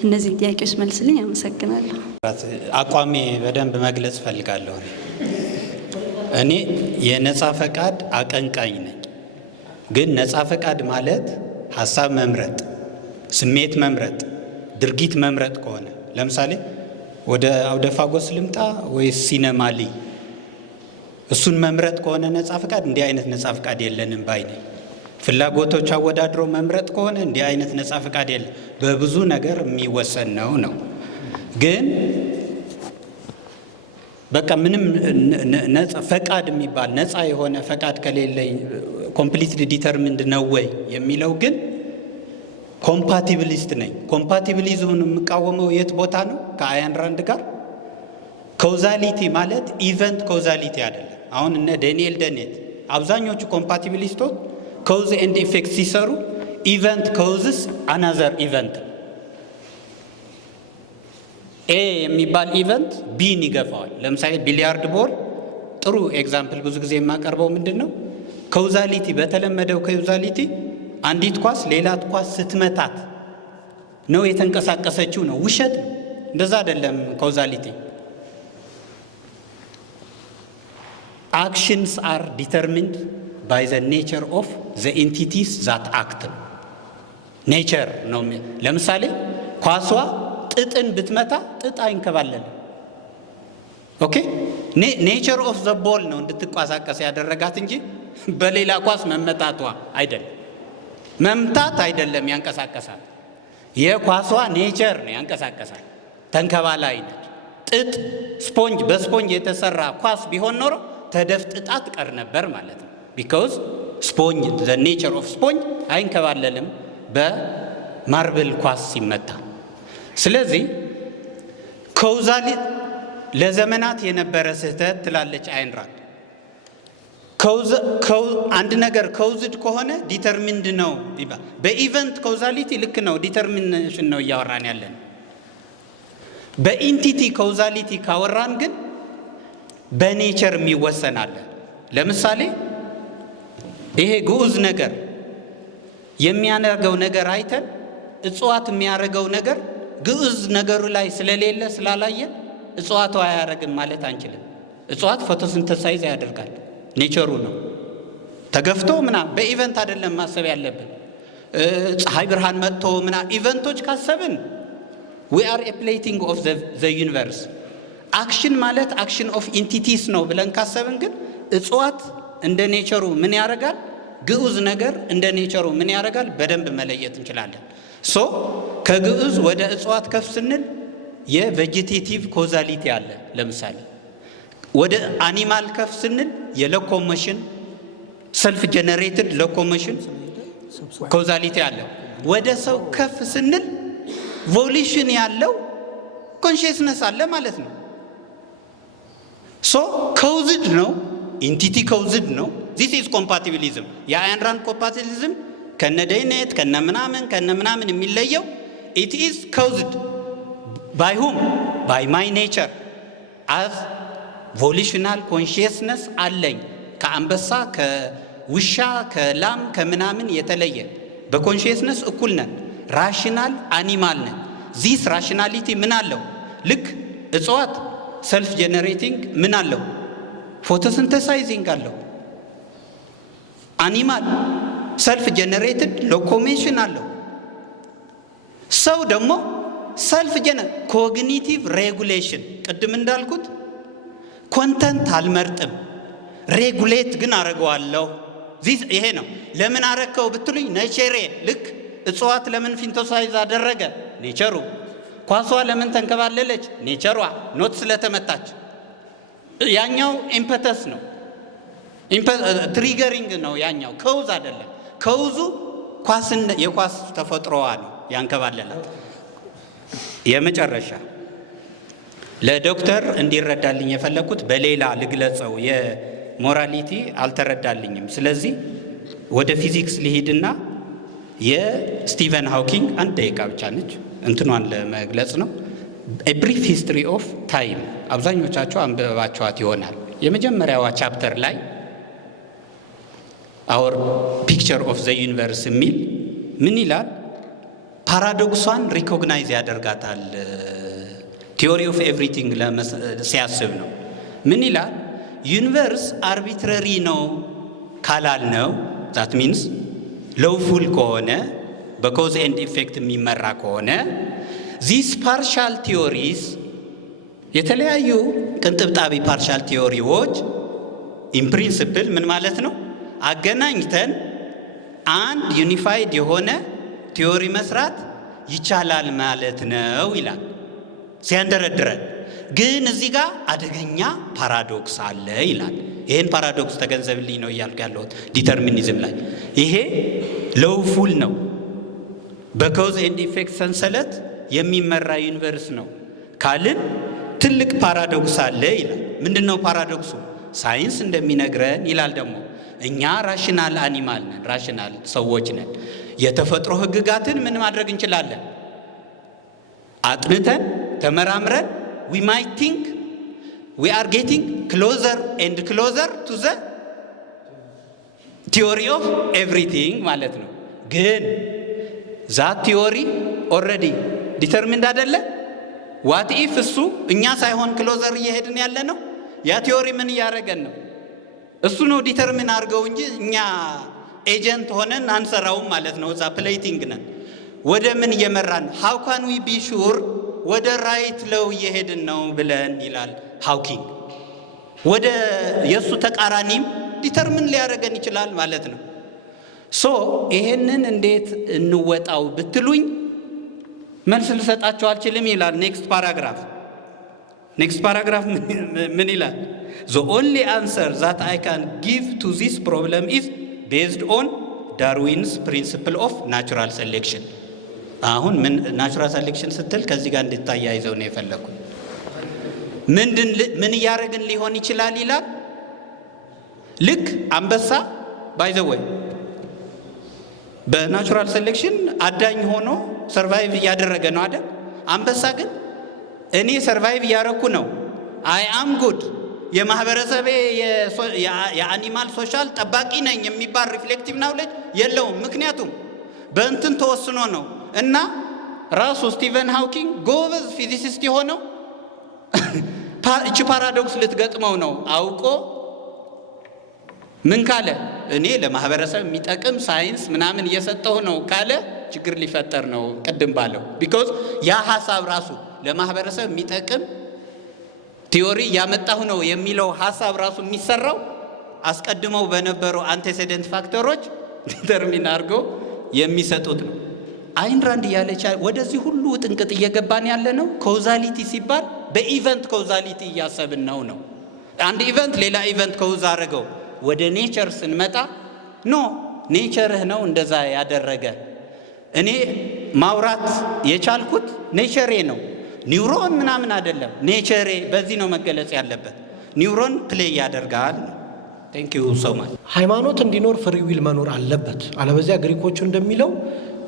እነዚህ ጥያቄዎች መልስልኝ። አመሰግናለሁ። አቋሜ በደንብ መግለጽ ፈልጋለሁ። እኔ የነፃ ፈቃድ አቀንቃኝ ነኝ። ግን ነፃ ፈቃድ ማለት ሀሳብ መምረጥ፣ ስሜት መምረጥ፣ ድርጊት መምረጥ ከሆነ ለምሳሌ ወደ አውደፋጎስ ልምጣ ወይስ ሲነማሊ እሱን መምረጥ ከሆነ ነፃ ፈቃድ፣ እንዲህ አይነት ነፃ ፈቃድ የለንም ባይ ነኝ። ፍላጎቶች አወዳድሮ መምረጥ ከሆነ እንዲህ አይነት ነፃ ፈቃድ የለም። በብዙ ነገር የሚወሰን ነው። ግን በቃ ምንም ነፃ ፈቃድ የሚባል ነፃ የሆነ ፈቃድ ከሌለኝ ኮምፕሊትሊ ዲተርሚንድ ነው ወይ የሚለው ግን ኮምፓቲቢሊስት ነኝ። ኮምፓቲቢሊዝሙን የምቃወመው የት ቦታ ነው? ከአያን ራንድ ጋር ኮዛሊቲ ማለት ኢቨንት ኮዛሊቲ አይደለም። አሁን እነ ዳንኤል ደኔት አብዛኞቹ ኮምፓቲቢሊስቶች ኮዝ ኤንድ ኢፌክት ሲሰሩ ኢቨንት ኮዝስ አናዘር ኢቨንት ኤ የሚባል ኢቨንት ቢን ይገፋዋል። ለምሳሌ ቢሊያርድ ቦል ጥሩ ኤግዛምፕል ብዙ ጊዜ የማቀርበው ምንድን ነው? ኮዛሊቲ፣ በተለመደው ኮዛሊቲ አንዲት ኳስ ሌላ ኳስ ስትመታት ነው የተንቀሳቀሰችው ነው። ውሸት ነው። እንደዛ አይደለም ኮዛሊቲ። አክሽንስ አር ዲተርሚንድ ባይ ዘ ኔቸር ኦፍ ዘ ኤንቲቲስ ዛት አክት። ኔቸር ነው። ለምሳሌ ኳሷ ጥጥን ብትመታ ጥጥ አይንከባለልም። ኦኬ፣ ኔቸር ኦፍ ዘ ቦል ነው እንድትንቀሳቀስ ያደረጋት እንጂ በሌላ ኳስ መመታቷ አይደለም። መምታት አይደለም ያንቀሳቀሳል፣ የኳሷ ኔቸር ነው ያንቀሳቀሳል። ተንከባላይ ነች። ጥጥ ስፖንጅ፣ በስፖንጅ የተሰራ ኳስ ቢሆን ኖሮ ተደፍጥጣ ትቀር ነበር ማለት ነው። ቢካውዝ ስፖንጅ ዘ ኔቸር ኦፍ ስፖንጅ አይንከባለልም በማርብል ኳስ ሲመታ። ስለዚህ ኮዛሊ ለዘመናት የነበረ ስህተት ትላለች አይን ራንድ። አንድ ነገር ከውዝድ ከሆነ ዲተርሚንድ ነው ይባል። በኢቨንት ኮዛሊቲ ልክ ነው፣ ዲተርሚኔሽን ነው እያወራን ያለን። በኢንቲቲ ኮዛሊቲ ካወራን ግን በኔቸር የሚወሰናል። ለምሳሌ ይሄ ግዑዝ ነገር የሚያደርገው ነገር አይተን እጽዋት የሚያደርገው ነገር ግዑዝ ነገሩ ላይ ስለሌለ ስላላየን እጽዋቱ አያደርግም ማለት አንችልም። እጽዋት ፎቶሲንተሳይዝ ያደርጋል፣ ኔቸሩ ነው። ተገፍቶ ምናምን በኢቨንት አይደለም ማሰብ ያለብን። ፀሐይ ብርሃን መጥቶ ምናምን ኢቨንቶች ካሰብን we are a plating of the universe። አክሽን ማለት አክሽን ኦፍ ኢንቲቲስ ነው ብለን ካሰብን ግን እጽዋት እንደ ኔቸሩ ምን ያደርጋል፣ ግዑዝ ነገር እንደ ኔቸሩ ምን ያደርጋል በደንብ መለየት እንችላለን። ሶ ከግዑዝ ወደ እጽዋት ከፍ ስንል የቬጂቴቲቭ ኮዛሊቲ አለ። ለምሳሌ ወደ አኒማል ከፍ ስንል የሎኮሞሽን ሰልፍ ጀነሬትድ ሎኮሞሽን ኮዛሊቲ አለ። ወደ ሰው ከፍ ስንል ቮሉሽን ያለው ኮንሽስነስ አለ ማለት ነው። ሶ ኮዝድ ነው፣ ኢንቲቲ ኮዝድ ነው። ዚስ ኢዝ ኮምፓቲቢሊዝም። የአያን ራንድ ኮምፓቲቢሊዝም ከነ ዴይኔት ከነ ምናምን የሚለየው ኢት ኢዝ ኮዝድ ባይ ሁም ባይ ማይ ኔቸር አዝ ቮሉሽናል ኮንሽስነስ አለኝ። ከአንበሳ ከውሻ ከላም ከምናምን የተለየ በኮንሽስነስ እኩል ነን። ራሽናል አኒማል ነን። ዚስ ራሽናሊቲ ምን አለው? ልክ እጽዋት ሰልፍ ጀነሬቲንግ ምን አለው? ፎቶሲንተሳይዚንግ አለው። አኒማል ሰልፍ ጀነሬትድ ሎኮሞሽን አለው። ሰው ደግሞ ሰልፍ ኮግኒቲቭ ሬጉሌሽን፣ ቅድም እንዳልኩት ኮንተንት አልመርጥም፣ ሬጉሌት ግን አረገዋለሁ። ይሄ ነው። ለምን አረከው ብትሉኝ ኔቸሬ። ልክ እጽዋት ለምን ፊንቶሳይዝ አደረገ? ኔቸሩ። ኳሷ ለምን ተንከባለለች? ኔቸሯ ኖት ስለተመታች። ያኛው ኢምፐተስ ነው፣ ትሪገሪንግ ነው። ያኛው ከውዝ አይደለም። ከውዙ የኳስ ተፈጥሮዋ ነው ያንከባለላት። የመጨረሻ ለዶክተር እንዲረዳልኝ የፈለኩት በሌላ ልግለጸው፣ የሞራሊቲ አልተረዳልኝም። ስለዚህ ወደ ፊዚክስ ሊሄድና የስቲቨን ሃውኪንግ አንድ ደቂቃ ብቻ ነች እንትኗን ለመግለጽ ነው። ብሪፍ ሂስትሪ ኦፍ ታይም አብዛኞቻቸው አንብባችኋት ይሆናል። የመጀመሪያዋ ቻፕተር ላይ አወር ፒክቸር ኦፍ ዘ ዩኒቨርስ የሚል ምን ይላል? ፓራዶክሷን ሪኮግናይዝ ያደርጋታል። ቲዮሪ ኦፍ ኤቭሪቲንግ ሲያስብ ነው። ምን ይላል? ዩኒቨርስ አርቢትረሪ ነው ካላል ነው ዛት ሚንስ ሎውፉል ከሆነ በኮዝ ኤንድ ኢፌክት የሚመራ ከሆነ ዚስ ፓርሻል ቲዮሪስ የተለያዩ ቅንጥብጣቢ ፓርሻል ቲዮሪዎች ኢን ፕሪንስፕል ምን ማለት ነው አገናኝተን አንድ ዩኒፋይድ የሆነ ቲዮሪ መስራት ይቻላል ማለት ነው ይላል ሲያንደረድረን። ግን እዚህ ጋር አደገኛ ፓራዶክስ አለ ይላል። ይሄን ፓራዶክስ ተገንዘብልኝ ነው እያልኩ ያለሁት ዲተርሚኒዝም ላይ። ይሄ ሎውፉል ነው፣ በኮዝ ኤንድ ኢፌክት ሰንሰለት የሚመራ ዩኒቨርስ ነው ካልን ትልቅ ፓራዶክስ አለ ይላል። ምንድን ነው ፓራዶክሱ? ሳይንስ እንደሚነግረን ይላል ደግሞ እኛ ራሽናል አኒማል ነን፣ ራሽናል ሰዎች ነን። የተፈጥሮ ህግጋትን ምን ማድረግ እንችላለን? አጥንተን ተመራምረን we might think we are getting closer and closer to the theory of everything ማለት ነው። ግን that theory already determined አይደለ? what if እሱ እኛ ሳይሆን ክሎዘር እየሄድን ያለ ነው? ያ ቲዮሪ ምን እያደረገን ነው? እሱ ነው ዲተርሚን አድርገው እንጂ እኛ ኤጀንት ሆነን አንሰራውም ማለት ነው። እዛ ፕሌቲንግ ነን። ወደ ምን እየመራን how can we be sure ወደ ራይት ለው እየሄድን ነው ብለን ይላል ሃውኪንግ። ወደ የሱ ተቃራኒም ዲተርሚን ሊያደርገን ይችላል ማለት ነው። ሶ ይሄንን እንዴት እንወጣው ብትሉኝ መልስ ልሰጣችሁ አልችልም ይላል ኔክስት ፓራግራፍ ምን ይላል? the only answer that I can give to this problem is based on Darwin's principle of natural selection። አሁን ናቹራል ሴሌክሽን ስትል ከዚህ ጋር እንድታያይዘው ነው የፈለኩት። ምን እያደረግን ሊሆን ይችላል ይላል። ልክ አንበሳ ባይ ዘ ወይ በናቹራል ሴሌክሽን አዳኝ ሆኖ ሰርቫይቭ እያደረገ ነው አይደል? አንበሳ ግን እኔ ሰርቫይቭ እያደረኩ ነው፣ አይ አም ጉድ፣ የማህበረሰቤ የአኒማል ሶሻል ጠባቂ ነኝ የሚባል ሪፍሌክቲቭ ናውሌጅ የለውም። ምክንያቱም በእንትን ተወስኖ ነው። እና ራሱ ስቲቨን ሃውኪንግ ጎበዝ ፊዚሲስት የሆነው እቺ ፓራዶክስ ልትገጥመው ነው አውቆ ምን ካለ እኔ ለማህበረሰብ የሚጠቅም ሳይንስ ምናምን እየሰጠሁ ነው ካለ ችግር ሊፈጠር ነው። ቅድም ባለው ቢኮዝ ያ ሐሳብ ራሱ ለማህበረሰብ የሚጠቅም ቲዮሪ ያመጣሁ ነው የሚለው ሐሳብ ራሱ የሚሰራው አስቀድመው በነበሩ አንቴሴደንት ፋክተሮች ዲተርሚን አድርገው የሚሰጡት ነው። አይን ራንድ ያለቻ ወደዚህ ሁሉ ጥንቅጥ እየገባን ያለ ነው። ኮዛሊቲ ሲባል በኢቨንት ኮዛሊቲ እያሰብን ነው። አንድ ኢቨንት ሌላ ኢቨንት ኮዝ አደረገው። ወደ ኔቸር ስንመጣ ኖ ኔቸርህ ነው እንደዛ ያደረገ። እኔ ማውራት የቻልኩት ኔቸሬ ነው፣ ኒውሮን ምናምን አይደለም። ኔቸሬ በዚህ ነው መገለጽ ያለበት። ኒውሮን ፕሌይ ያደርጋል። ቴንክ ዩ ሶ ማች። ሃይማኖት እንዲኖር ፍሪ ዊል መኖር አለበት። አለበዚያ ግሪኮቹ እንደሚለው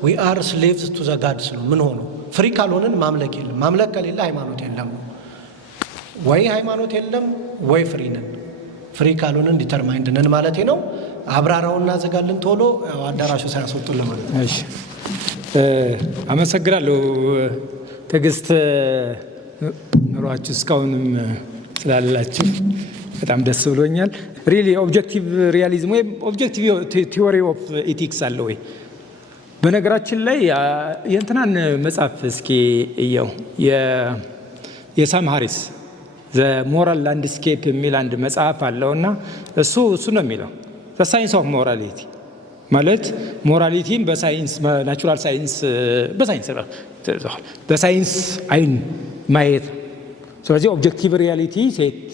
ዊ አር ስሌቭስ ቱ ዘ ጋድስ ነው። ምን ሆኖ ፍሪ ካልሆነን ማምለክ የለም። ማምለክ ከሌለ ሃይማኖት የለም። ወይ ሃይማኖት የለም ወይ ፍሪ ነን። ፍሪ ካልሆነን ዲተርማይንድ ነን ማለት ነው። አብራራውና ዘጋልን ቶሎ አዳራሹ ሳያስወጡልን ማለት ነው። እሺ፣ አመሰግናለሁ። ትዕግስት ኑሯችሁ እስካሁንም ስላላችሁ በጣም ደስ ብሎኛል። ሪሊ ኦብጀክቲቭ ሪያሊዝም ወይም ኦብጀክቲቭ ቲዎሪ ኦፍ ኢቲክስ አለ ወይ? በነገራችን ላይ የእንትናን መጽሐፍ እስኪ እየው የሳም ሃሪስ ዘ ሞራል ላንድስኬፕ የሚል አንድ መጽሐፍ አለውና እሱ ነው የሚለው ሳይንስ ኦፍ ሞራሊቲ ማለት ሞራሊቲን በሳይንስ ናቹራል ሳይንስ በሳይንስ አይን ማየት። ስለዚህ ኦብጀክቲቭ ሪያሊቲ ሴት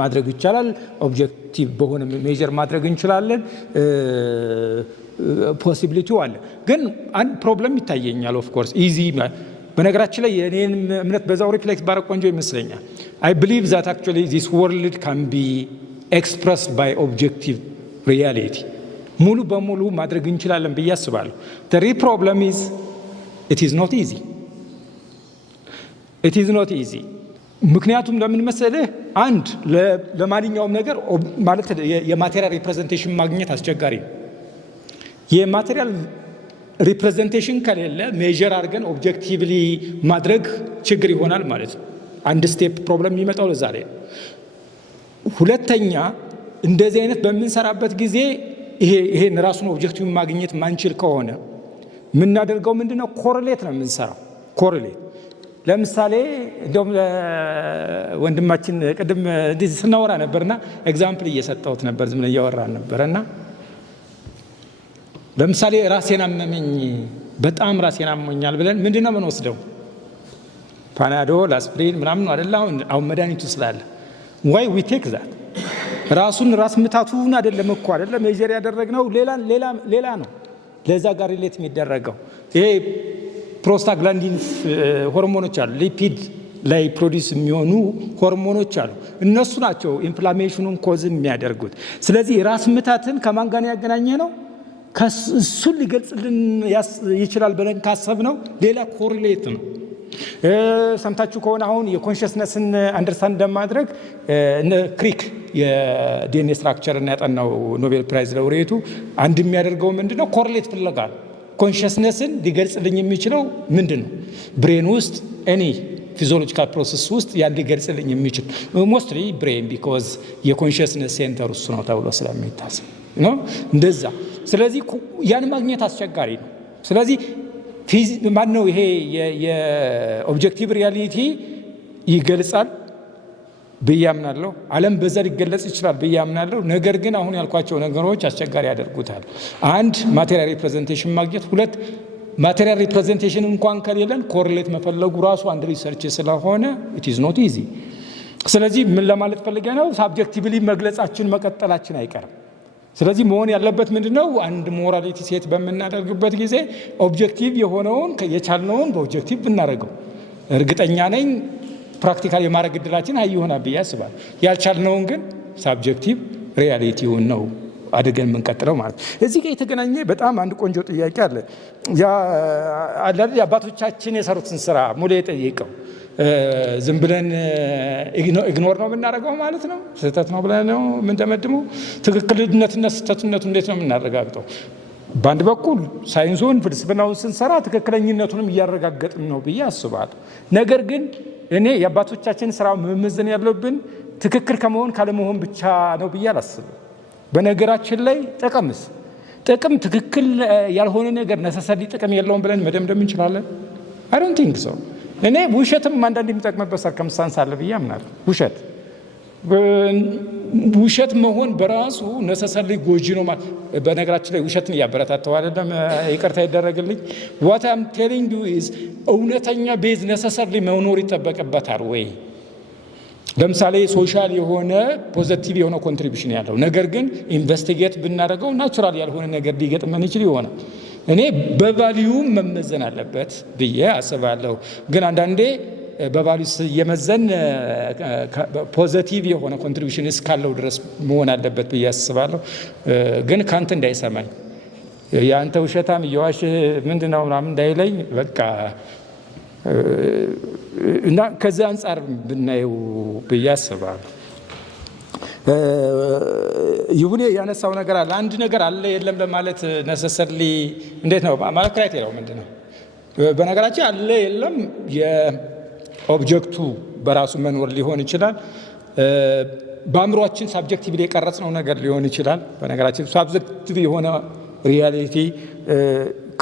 ማድረግ ይቻላል። ኦብጀክቲቭ በሆነ ሜጀር ማድረግ እንችላለን። ፖሲቢሊቲው አለ። ግን አንድ ፕሮብለም ይታየኛል። ኦፍ ኮርስ ኢዚ በነገራችን ላይ የኔን እምነት በዛው ሪፍሌክት ባረቅ ቆንጆ ይመስለኛል። አይ ቢሊቭ ዛት አክቹዋሊ ዚስ ወርልድ ካን ቢ ኤክስፕረስድ ባይ ኦብጀክቲቭ ሪያሊቲ ሙሉ በሙሉ ማድረግ እንችላለን ብዬ አስባለሁ። the real problem is it is not easy ምክንያቱም ለምን መሰለህ አንድ ለማንኛውም ነገር ማለት የማቴሪያል ሪፕሬዘንቴሽን ማግኘት አስቸጋሪ ነው። የማቴሪያል ሪፕሬዘንቴሽን ከሌለ ሜጀር አድርገን ኦብጀክቲቭሊ ማድረግ ችግር ይሆናል ማለት ነው። አንድ ስቴፕ ፕሮብለም የሚመጣው ለዛ ላይ። ሁለተኛ እንደዚህ አይነት በምንሰራበት ጊዜ ይሄን ራሱን ኦብጀክቲቭ ማግኘት ማንችል ከሆነ የምናደርገው ምንድነው? ኮሪሌት ነው የምንሰራው። ኮሪሌት ለምሳሌ እንደውም ወንድማችን ቅድም እንደዚህ ስናወራ ነበርና ኤግዛምፕል እየሰጠሁት ነበር፣ ዝም ብለን እያወራን ነበርና ለምሳሌ ራሴን አመመኝ፣ በጣም ራሴን አመኛል ብለን ምንድነው ምን ወስደው ፓናዶል፣ አስፕሪን ምናምን ነው አይደል? አሁን መድኃኒቱ ስላለ ዋይ ዊ ቴክ ዛት ራሱን ራስ ምታቱን አይደለም እኮ አይደለም ሜጀር ያደረግነው ሌላ ነው። ለዛ ጋር ሪሌት የሚደረገው ይሄ ፕሮስታግላንዲንስ ሆርሞኖች አሉ፣ ሊፒድ ላይ ፕሮዲስ የሚሆኑ ሆርሞኖች አሉ። እነሱ ናቸው ኢንፍላሜሽኑን ኮዝ የሚያደርጉት። ስለዚህ ራስ ምታትን ከማን ጋር ያገናኘ ነው? እሱን ሊገልጽልን ይችላል ብለን ካሰብነው ሌላ ኮሪሌት ነው። ሰምታችሁ ከሆነ አሁን የኮንሽስነስን አንደርስታንድ እንደማድረግ ክሪክ የዲኤንኤ ስትራክቸርን ያጠናው ኖቤል ፕራይዝ ላውሬቱ አንድ የሚያደርገው ምንድነው? ኮርሌት ፍለጋ። ኮንሽስነስን ሊገልጽልኝ የሚችለው ምንድነው? ብሬን ውስጥ ኤኒ ፊዚዮሎጂካል ፕሮሰስ ውስጥ ያን ሊገልጽልኝ የሚችል ሞስትሊ ብሬን ቢኮዝ የኮንሽስነስ ሴንተር እሱ ነው ተብሎ ስለሚታሰብ ነው እንደዛ። ስለዚህ ያን ማግኘት አስቸጋሪ ነው። ስለዚህ ማነው ይሄ የኦብጀክቲቭ ሪያሊቲ ይገልጻል ብዬ አምናለሁ። ዓለም በዛ ሊገለጽ ይችላል ብዬ አምናለሁ። ነገር ግን አሁን ያልኳቸው ነገሮች አስቸጋሪ ያደርጉታል። አንድ ማቴሪያል ሪፕሬዘንቴሽን ማግኘት፣ ሁለት ማቴሪያል ሪፕሬዘንቴሽን እንኳን ከሌለን ኮሪሌት መፈለጉ ራሱ አንድ ሪሰርች ስለሆነ ኢት ኢዝ ኖት ኢዚ። ስለዚህ ምን ለማለት ፈልጌ ነው? ሳብጀክቲቭሊ መግለጻችን መቀጠላችን አይቀርም። ስለዚህ መሆን ያለበት ምንድነው? አንድ ሞራሊቲ ሴት በምናደርግበት ጊዜ ኦብጀክቲቭ የሆነውን የቻልነውን በኦብጀክቲቭ ብናደርገው እርግጠኛ ነኝ ፕራክቲካል የማድረግ እድላችን ሀይ ይሆናል ብዬ አስባለሁ። ያልቻልነውን ግን ሳብጀክቲቭ ሪያሊቲውን ነው አድርገን የምንቀጥለው ማለት ነው። እዚህ ጋር የተገናኘ በጣም አንድ ቆንጆ ጥያቄ አለ። አባቶቻችን የሰሩትን ስራ ሙሉ የጠየቀው ዝም ብለን ኢግኖር ነው የምናደርገው ማለት ነው? ስህተት ነው ብለን ነው የምንደመድመው? ትክክልነትና ስህተትነቱ እንዴት ነው የምናረጋግጠው? በአንድ በኩል ሳይንሱን ፍልስፍናውን ስንሰራ ትክክለኝነቱንም እያረጋገጥን ነው ብዬ አስባለሁ። ነገር ግን እኔ የአባቶቻችን ስራ መመዘን ያለብን ትክክል ከመሆን ካለመሆን ብቻ ነው ብዬ አላስብም። በነገራችን ላይ ጥቅም ትክክል ያልሆነ ነገር ነሰሰሪ ጥቅም የለውም ብለን መደምደም እንችላለን? አይ ዶንት ቲንክ ሶ። እኔ ውሸትም አንዳንድ የሚጠቅምበት ሰርከምስታንስ አለ ብዬ አምናለሁ። ውሸት መሆን በራሱ ነሰሰሪ ጎጂ ነው ማለት። በነገራችን ላይ ውሸትን እያበረታተው አይደለም፣ ይቅርታ ይደረግልኝ። what I'm telling you is እውነተኛ ቤዝ ነሰሰሪ መኖር ይጠበቅበታል ወይ? ለምሳሌ ሶሻል የሆነ ፖዚቲቭ የሆነ ኮንትሪቢሽን ያለው ነገር ግን ኢንቨስቲጌት ብናደርገው ናቹራል ያልሆነ ነገር ሊገጥመን ይችል ይሆናል። እኔ በቫልዩም መመዘን አለበት ብዬ አስባለሁ። ግን አንዳንዴ በቫልዩ የመዘን ፖዚቲቭ የሆነ ኮንትሪቢሽን እስካለው ድረስ መሆን አለበት ብዬ አስባለሁ። ግን ካንተ እንዳይሰማኝ የአንተ ውሸታም እየዋሽ ምንድነው ምናምን እንዳይለኝ በቃ እና ከዚህ አንጻር ብናየው ብዬ አስባለሁ። ይሁኔ ያነሳው ነገር አለ። አንድ ነገር አለ የለም ለማለት ነሰሰርሊ እንዴት ነው ማለት ክራይቴሪያው ምንድን ነው? በነገራችን አለ የለም የኦብጀክቱ በራሱ መኖር ሊሆን ይችላል። በአእምሯችን ሳብጀክቲቭ የቀረጽነው ነገር ሊሆን ይችላል። በነገራችን ሳብጀክቲቭ የሆነ ሪያሊቲ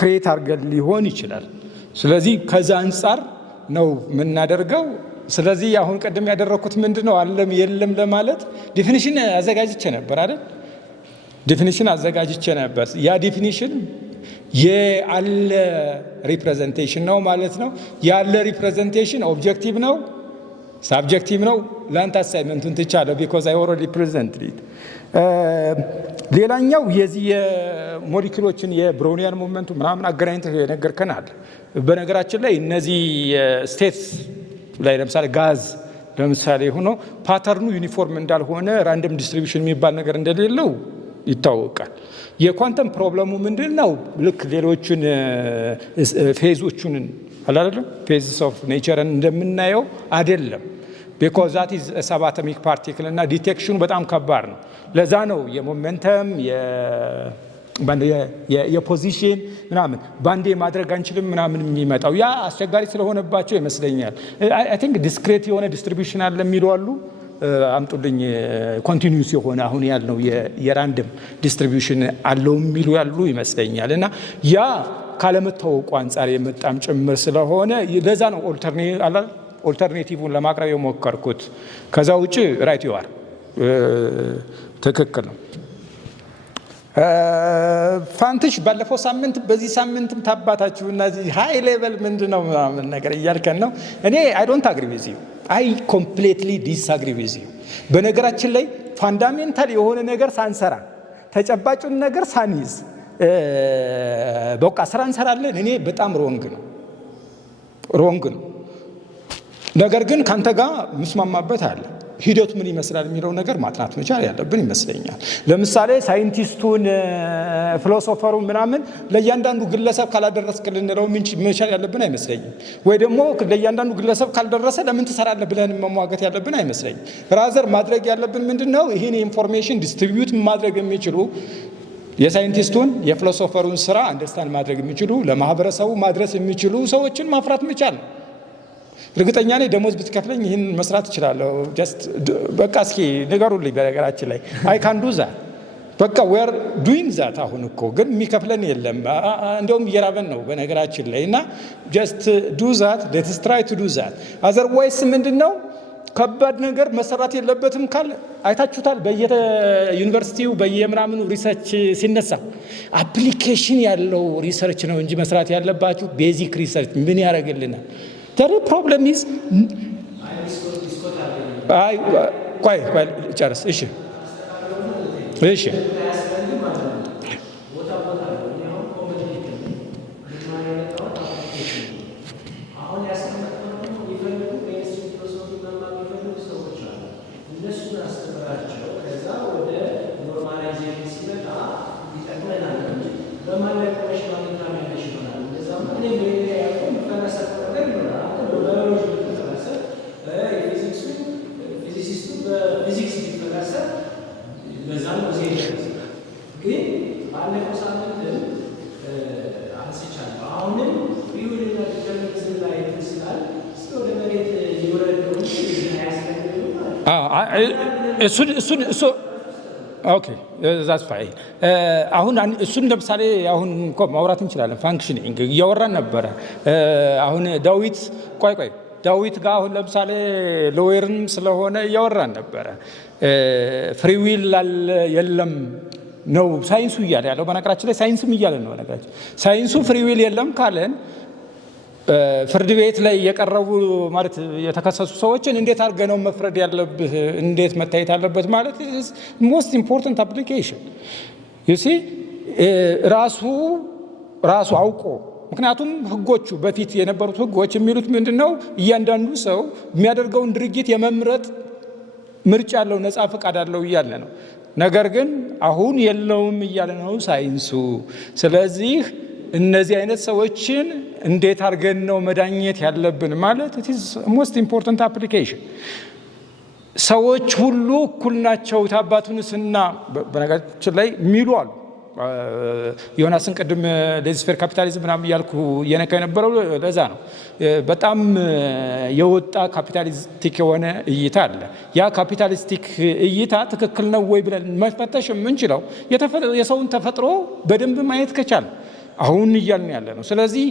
ክሬት አድርገን ሊሆን ይችላል። ስለዚህ ከዛ አንጻር ነው የምናደርገው። ስለዚህ አሁን ቀደም ያደረኩት ምንድነው አለም የለም ለማለት ዲፊኒሽን አዘጋጅቼ ነበር አይደል? ዲፊኒሽን አዘጋጅቼ ነበር። ያ ዲፊኒሽን የአለ ሪፕሬዘንቴሽን ነው ማለት ነው። ያለ ሪፕሬዘንቴሽን ኦብጀክቲቭ ነው ሳብጀክቲቭ ነው። ላንተ አሳይመንቱን ትቻለሁ ቢኮዝ አይ ኦልሬዲ ፕሬዘንትድ ኢት። ሌላኛው የዚህ የሞሊኪውሎችን የብሮኒያን ሞመንቱ ምናምን አገናኝተህ የነገርከን አለ። በነገራችን ላይ እነዚህ ስቴትስ ላይ ለምሳሌ ጋዝ ለምሳሌ ሆኖ ፓተርኑ ዩኒፎርም እንዳልሆነ ራንደም ዲስትሪቢዩሽን የሚባል ነገር እንደሌለው ይታወቃል። የኳንተም ፕሮብለሙ ምንድን ነው? ልክ ሌሎችን ፌዞቹን አላለም ፌዝስ ኦፍ ኔቸርን እንደምናየው አይደለም። ቢኮዝ ዛት ኢዝ ሰብ አቶሚክ ፓርቲክል እና ዲቴክሽኑ በጣም ከባድ ነው። ለዛ ነው የሞመንተም የፖዚሽን ምናምን ባንዴ ማድረግ አንችልም ምናምን የሚመጣው ያ አስቸጋሪ ስለሆነባቸው ይመስለኛል። አይ ቲንክ ዲስክሬት የሆነ ዲስትሪቢዩሽን አለ የሚሉ አሉ። አምጡልኝ ኮንቲኒዩስ የሆነ አሁን ያልነው የራንደም ዲስትሪቢዩሽን አለው የሚሉ ያሉ ይመስለኛል። እና ያ ካለመታወቁ አንጻር የመጣም ጭምር ስለሆነ ለዛ ነው ኦልተርኔቲቭን ለማቅረብ የሞከርኩት። ከዛ ውጭ ራይት ዩ አር ትክክል ነው። ፋንትሽ ባለፈው ሳምንት በዚህ ሳምንትም ታባታችሁ እና ሃይ ሌቨል ምንድነው ምናምን ነገር እያልከን ነው። እኔ አይ ዶንት አግሪ ዊዝ ዩ አይ ኮምፕሊትሊ ዲስአግሪ ዊዝ ዩ። በነገራችን ላይ ፋንዳሜንታል የሆነ ነገር ሳንሰራ ተጨባጩን ነገር ሳንይዝ በቃ ስራ እንሰራለን። እኔ በጣም ሮንግ ነው። ነገር ግን ካንተ ጋር ምስማማበት አለ። ሂደቱ ምን ይመስላል የሚለው ነገር ማጥናት መቻል ያለብን ይመስለኛል። ለምሳሌ ሳይንቲስቱን ፊሎሶፈሩን ምናምን ለእያንዳንዱ ግለሰብ ካላደረስክ ልንለው መቻል ያለብን አይመስለኝም። ወይ ደግሞ ለእያንዳንዱ ግለሰብ ካልደረሰ ለምን ትሰራለህ ብለን መሟገት ያለብን አይመስለኝም። ራዘር ማድረግ ያለብን ምንድን ነው? ይህን ኢንፎርሜሽን ዲስትሪቢዩት ማድረግ የሚችሉ የሳይንቲስቱን የፊሎሶፈሩን ስራ አንደርስታንድ ማድረግ የሚችሉ ለማህበረሰቡ ማድረስ የሚችሉ ሰዎችን ማፍራት መቻል ነው። እርግጠኛ ነኝ ደሞዝ ብትከፍለኝ ይህን መስራት እችላለሁ። ጀስት በቃ እስኪ ንገሩልኝ። በነገራችን ላይ አይ ካን ዱ ዛት በቃ ዌር ዱይንግ ዛት። አሁን እኮ ግን የሚከፍለን የለም። እንደውም እየራበን ነው በነገራችን ላይ እና ጀስት ዱ ዛት ሌትስ ትራይ ቱ ዱ ዛት። አዘርዋይስ ምንድን ነው ከባድ ነገር መሰራት የለበትም ካል አይታችሁታል። በየዩኒቨርሲቲው በየምናምኑ ሪሰርች ሲነሳ አፕሊኬሽን ያለው ሪሰርች ነው እንጂ መስራት ያለባችሁ ቤዚክ ሪሰርች ምን ያደርግልናል? The problem is ቆይ ጨርስ። እሺ ኦኬ ዛትስ ፋይን። አሁን እሱን ለምሳሌ አሁን እኮ ማውራት እንችላለን። ፋንክሽኒንግ እያወራን ነበረ። አሁን ዳዊት ጋር አሁን ለምሳሌ ሎየርም ስለሆነ እያወራን ነበረ። ፍሪ ዊል የለም ነው ሳይንሱ እያለ ያለው። በነገራችን ላይ ሳይንስም እያለ ነው። በነገራችን ሳይንሱ ፍሪ ዊል የለም ካለን ፍርድ ቤት ላይ የቀረቡ ማለት የተከሰሱ ሰዎችን እንዴት አድርገህ ነው መፍረድ ያለብህ? እንዴት መታየት አለበት ማለት ሞስት ኢምፖርታንት አፕሊኬሽን ዩ ሲ ራሱ አውቆ። ምክንያቱም ህጎቹ በፊት የነበሩት ህጎች የሚሉት ምንድን ነው? እያንዳንዱ ሰው የሚያደርገውን ድርጊት የመምረጥ ምርጫ ያለው ነፃ ፈቃድ አለው እያለ ነው። ነገር ግን አሁን የለውም እያለ ነው ሳይንሱ። ስለዚህ እነዚህ አይነት ሰዎችን እንዴት አድርገን ነው መዳኘት ያለብን ማለት it is most important application። ሰዎች ሁሉ እኩል ናቸው ታባቱንስና በነገራችን ላይ የሚሉ አሉ። ዮናስን ቅድም ሌዚስፌር ካፒታሊዝም ምናምን እያልኩ እየነካ የነበረው ለዛ ነው። በጣም የወጣ ካፒታሊስቲክ የሆነ እይታ አለ። ያ ካፒታሊስቲክ እይታ ትክክል ነው ወይ ብለን መፈተሽ የምንችለው የሰውን ተፈጥሮ በደንብ ማየት ከቻለ አሁን እያልን ያለ ነው። ስለዚህ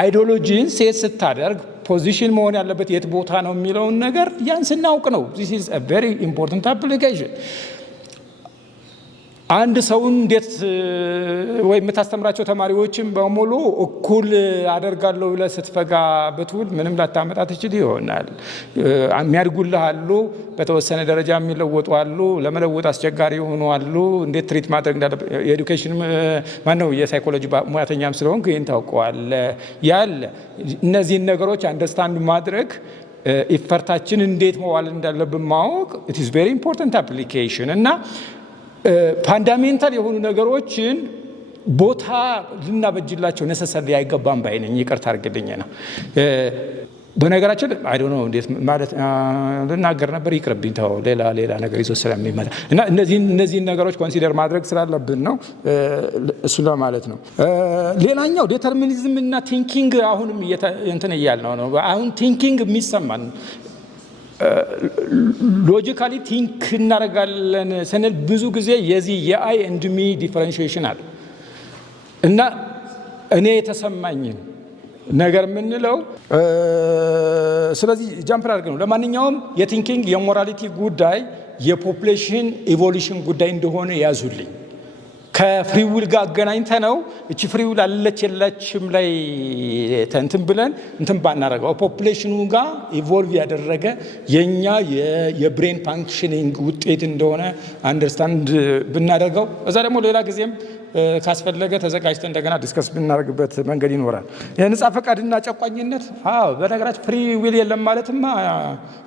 አይዲዮሎጂን ሴት ስታደርግ ፖዚሽን መሆን ያለበት የት ቦታ ነው የሚለውን ነገር ያን ስናውቅ ነው። this is a very important application። አንድ ሰውን እንዴት ወይ የምታስተምራቸው ተማሪዎችን በሙሉ እኩል አደርጋለሁ ብለህ ስትፈጋ ብትውል ምንም ላታመጣ ትችል ይሆናል። የሚያድጉልህ አሉ፣ በተወሰነ ደረጃ የሚለወጡ አሉ፣ ለመለወጥ አስቸጋሪ የሆኑ አሉ። እንዴት ትሪት ማድረግ እንዳለበት የኤዱኬሽን ማነው የሳይኮሎጂ ሙያተኛም ስለሆንክ ይህን ታውቀዋለህ ያለ እነዚህን ነገሮች አንደርስታንድ ማድረግ ኢፈርታችን እንዴት መዋል እንዳለብን ማወቅ it is very important application እና ፋንዳሜንታል የሆኑ ነገሮችን ቦታ ልናበጅላቸው ነሰሰሪ አይገባም ባይነኝ። ይቅርታ አድርግልኝ ነው። በነገራችን አይ ዶንት ኖ እንዴት ማለት ልናገር ነበር፣ ይቅርብኝ ተው። ሌላ ነገር ይዞ ስለሚመጣ እና እነዚህን ነገሮች ኮንሲደር ማድረግ ስላለብን ነው እሱ ለማለት ነው። ሌላኛው ዴተርሚኒዝም እና ቲንኪንግ አሁንም እንትን እያልነው ነው። አሁን ቲንኪንግ የሚሰማን ሎጂካሊ ቲንክ እናደርጋለን ስንል ብዙ ጊዜ የዚህ የአይ ኤንድ ሚ ዲፈረንሺዬሽን አለ እና እኔ የተሰማኝን ነገር የምንለው ስለዚህ ጃምፕ አድርገን ነው። ለማንኛውም የቲንኪንግ የሞራሊቲ ጉዳይ የፖፑሌሽን ኢቮሉሽን ጉዳይ እንደሆነ ያዙልኝ። ከፍሪ ዊል ጋር አገናኝተ ነው እቺ ፍሪ ዊል አለች የለችም ላይ እንትን ብለን እንትን ባናረገው ፖፑሌሽኑ ጋር ኢቮልቭ ያደረገ የኛ የብሬን ፋንክሽኒንግ ውጤት እንደሆነ አንደርስታንድ ብናደርገው እዛ ደግሞ ሌላ ጊዜም ካስፈለገ ተዘጋጅተን እንደገና ዲስከስ ብናደርግበት መንገድ ይኖራል። የነጻ ፈቃድና ጨቋኝነት በነገራችን ፍሪ ዊል የለም ማለትማ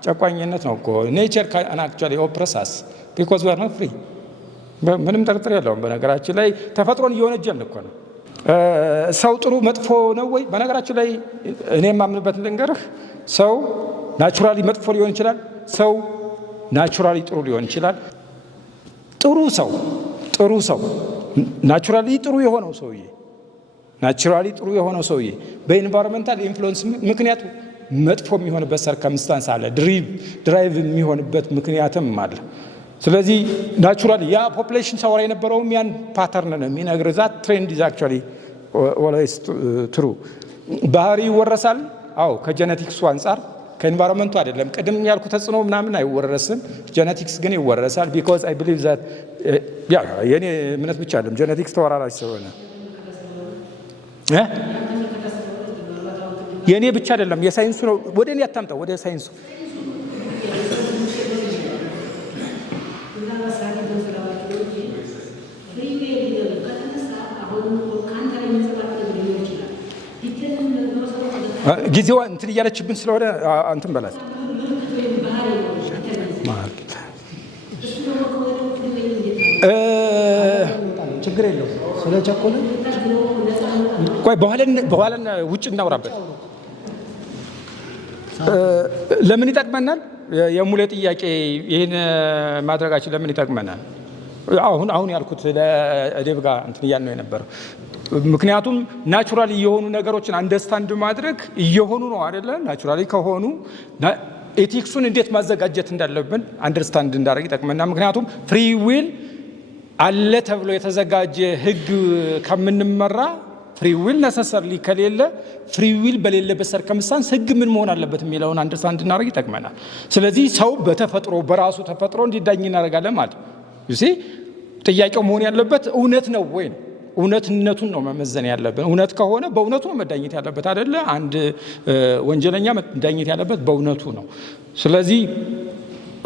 ጨቋኝነት ነው እኮ ኔቸር ካን አክቹዋሊ ኦፕረስ አስ ቢኮዝ ዊ አር ኖት ፍሪ ምንም ጥርጥር የለውም። በነገራችን ላይ ተፈጥሮን እየወነጀልን እኮ ነው። ሰው ጥሩ መጥፎ ነው ወይ? በነገራችን ላይ እኔ የማምንበት ልንገርህ፣ ሰው ናቹራሊ መጥፎ ሊሆን ይችላል፣ ሰው ናቹራሊ ጥሩ ሊሆን ይችላል። ጥሩ ሰው ናቹራሊ ጥሩ የሆነው ሰውዬ በኢንቫይሮንመንታል ኢንፍሉዌንስ ምክንያቱ መጥፎ የሚሆንበት ሰርከምስታንስ አለ፣ ድራይቭ የሚሆንበት ምክንያትም አለ። ስለዚህ ናቹራሊ ያ ፖፑሌሽን ሰወራ የነበረውም ያን ፓተርን ነው የሚነግር። ዛት ትሬንድ ኢዝ አክቹዋሊ ኦልዌይስ ትሩ። ባህሪ ይወረሳል። አዎ ከጄኔቲክሱ አንጻር ከኤንቫይሮንመንቱ አይደለም። ቅድም ያልኩ ተጽዕኖ ምናምን አይወረስም፣ ጄኔቲክስ ግን ይወረሳል። ቢኮዝ አይ ቢሊቭ ዛት የኔ እምነት ብቻ አይደለም፣ ጄኔቲክስ ተወራራሽ ስለሆነ የኔ ብቻ አይደለም፣ የሳይንሱ ነው። ወደ እኔ አታምጣው፣ ወደ ሳይንሱ ጊዜዋ እንትን እያለችብን ስለሆነ እንትን በላት። ችግር የለው ስለ ቸኮለ ቆይ በኋላ ውጭ እናውራበት። ለምን ይጠቅመናል? የሙሌ ጥያቄ ይህን ማድረጋችን ለምን ይጠቅመናል? አሁን ያልኩት ለዴቭ ጋር እንትን እያልን ነው የነበረው። ምክንያቱም ናቹራሊ የሆኑ ነገሮችን አንደርስታንድ ማድረግ እየሆኑ ነው አይደለ? ናቹራሊ ከሆኑ ኤቲክሱን እንዴት ማዘጋጀት እንዳለብን አንደርስታንድ እንዳደረግ ይጠቅመናል። ምክንያቱም ፍሪ ዊል አለ ተብሎ የተዘጋጀ ህግ ከምንመራ ፍሪ ዊል ነሰሰርሊ ከሌለ ፍሪ ዊል በሌለበት ሰርከምስታንስ ህግ ምን መሆን አለበት የሚለውን አንደርስታንድ እናደርግ ይጠቅመናል። ስለዚህ ሰው በተፈጥሮ በራሱ ተፈጥሮ እንዲዳኝ እናደርጋለን ማለት ነው። ዩሲ ጥያቄው መሆን ያለበት እውነት ነው ወይ ነው። እውነትነቱን ነው መመዘን ያለብን። እውነት ከሆነ በእውነቱ ነው መዳኘት ያለበት አይደለ? አንድ ወንጀለኛ መዳኘት ያለበት በእውነቱ ነው። ስለዚህ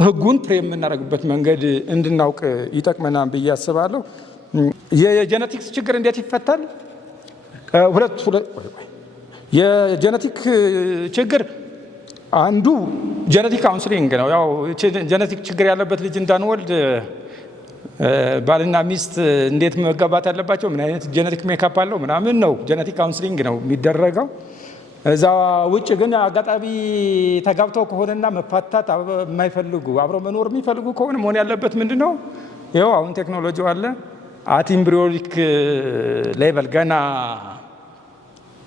ህጉን ፕሬ የምናደርግበት መንገድ እንድናውቅ ይጠቅመናል ብዬ አስባለሁ። የጄኔቲክስ ችግር እንዴት ይፈታል? የጄኔቲክ ችግር አንዱ ጄኔቲክ ካውንስሊንግ ነው። ያው ጄኔቲክ ችግር ያለበት ልጅ እንዳንወልድ ባልና ሚስት እንዴት መጋባት ያለባቸው ምን አይነት ጄኔቲክ ሜካፕ አለው ምናምን ነው ጄኔቲክ ካውንስሊንግ ነው የሚደረገው። እዛ ውጭ ግን አጋጣሚ ተጋብተው ከሆነና መፋታት የማይፈልጉ አብረው መኖር የሚፈልጉ ከሆነ መሆን ያለበት ምንድን ነው? ይኸው አሁን ቴክኖሎጂ አለ። አት ኢምብሪዮኒክ ሌቨል ገና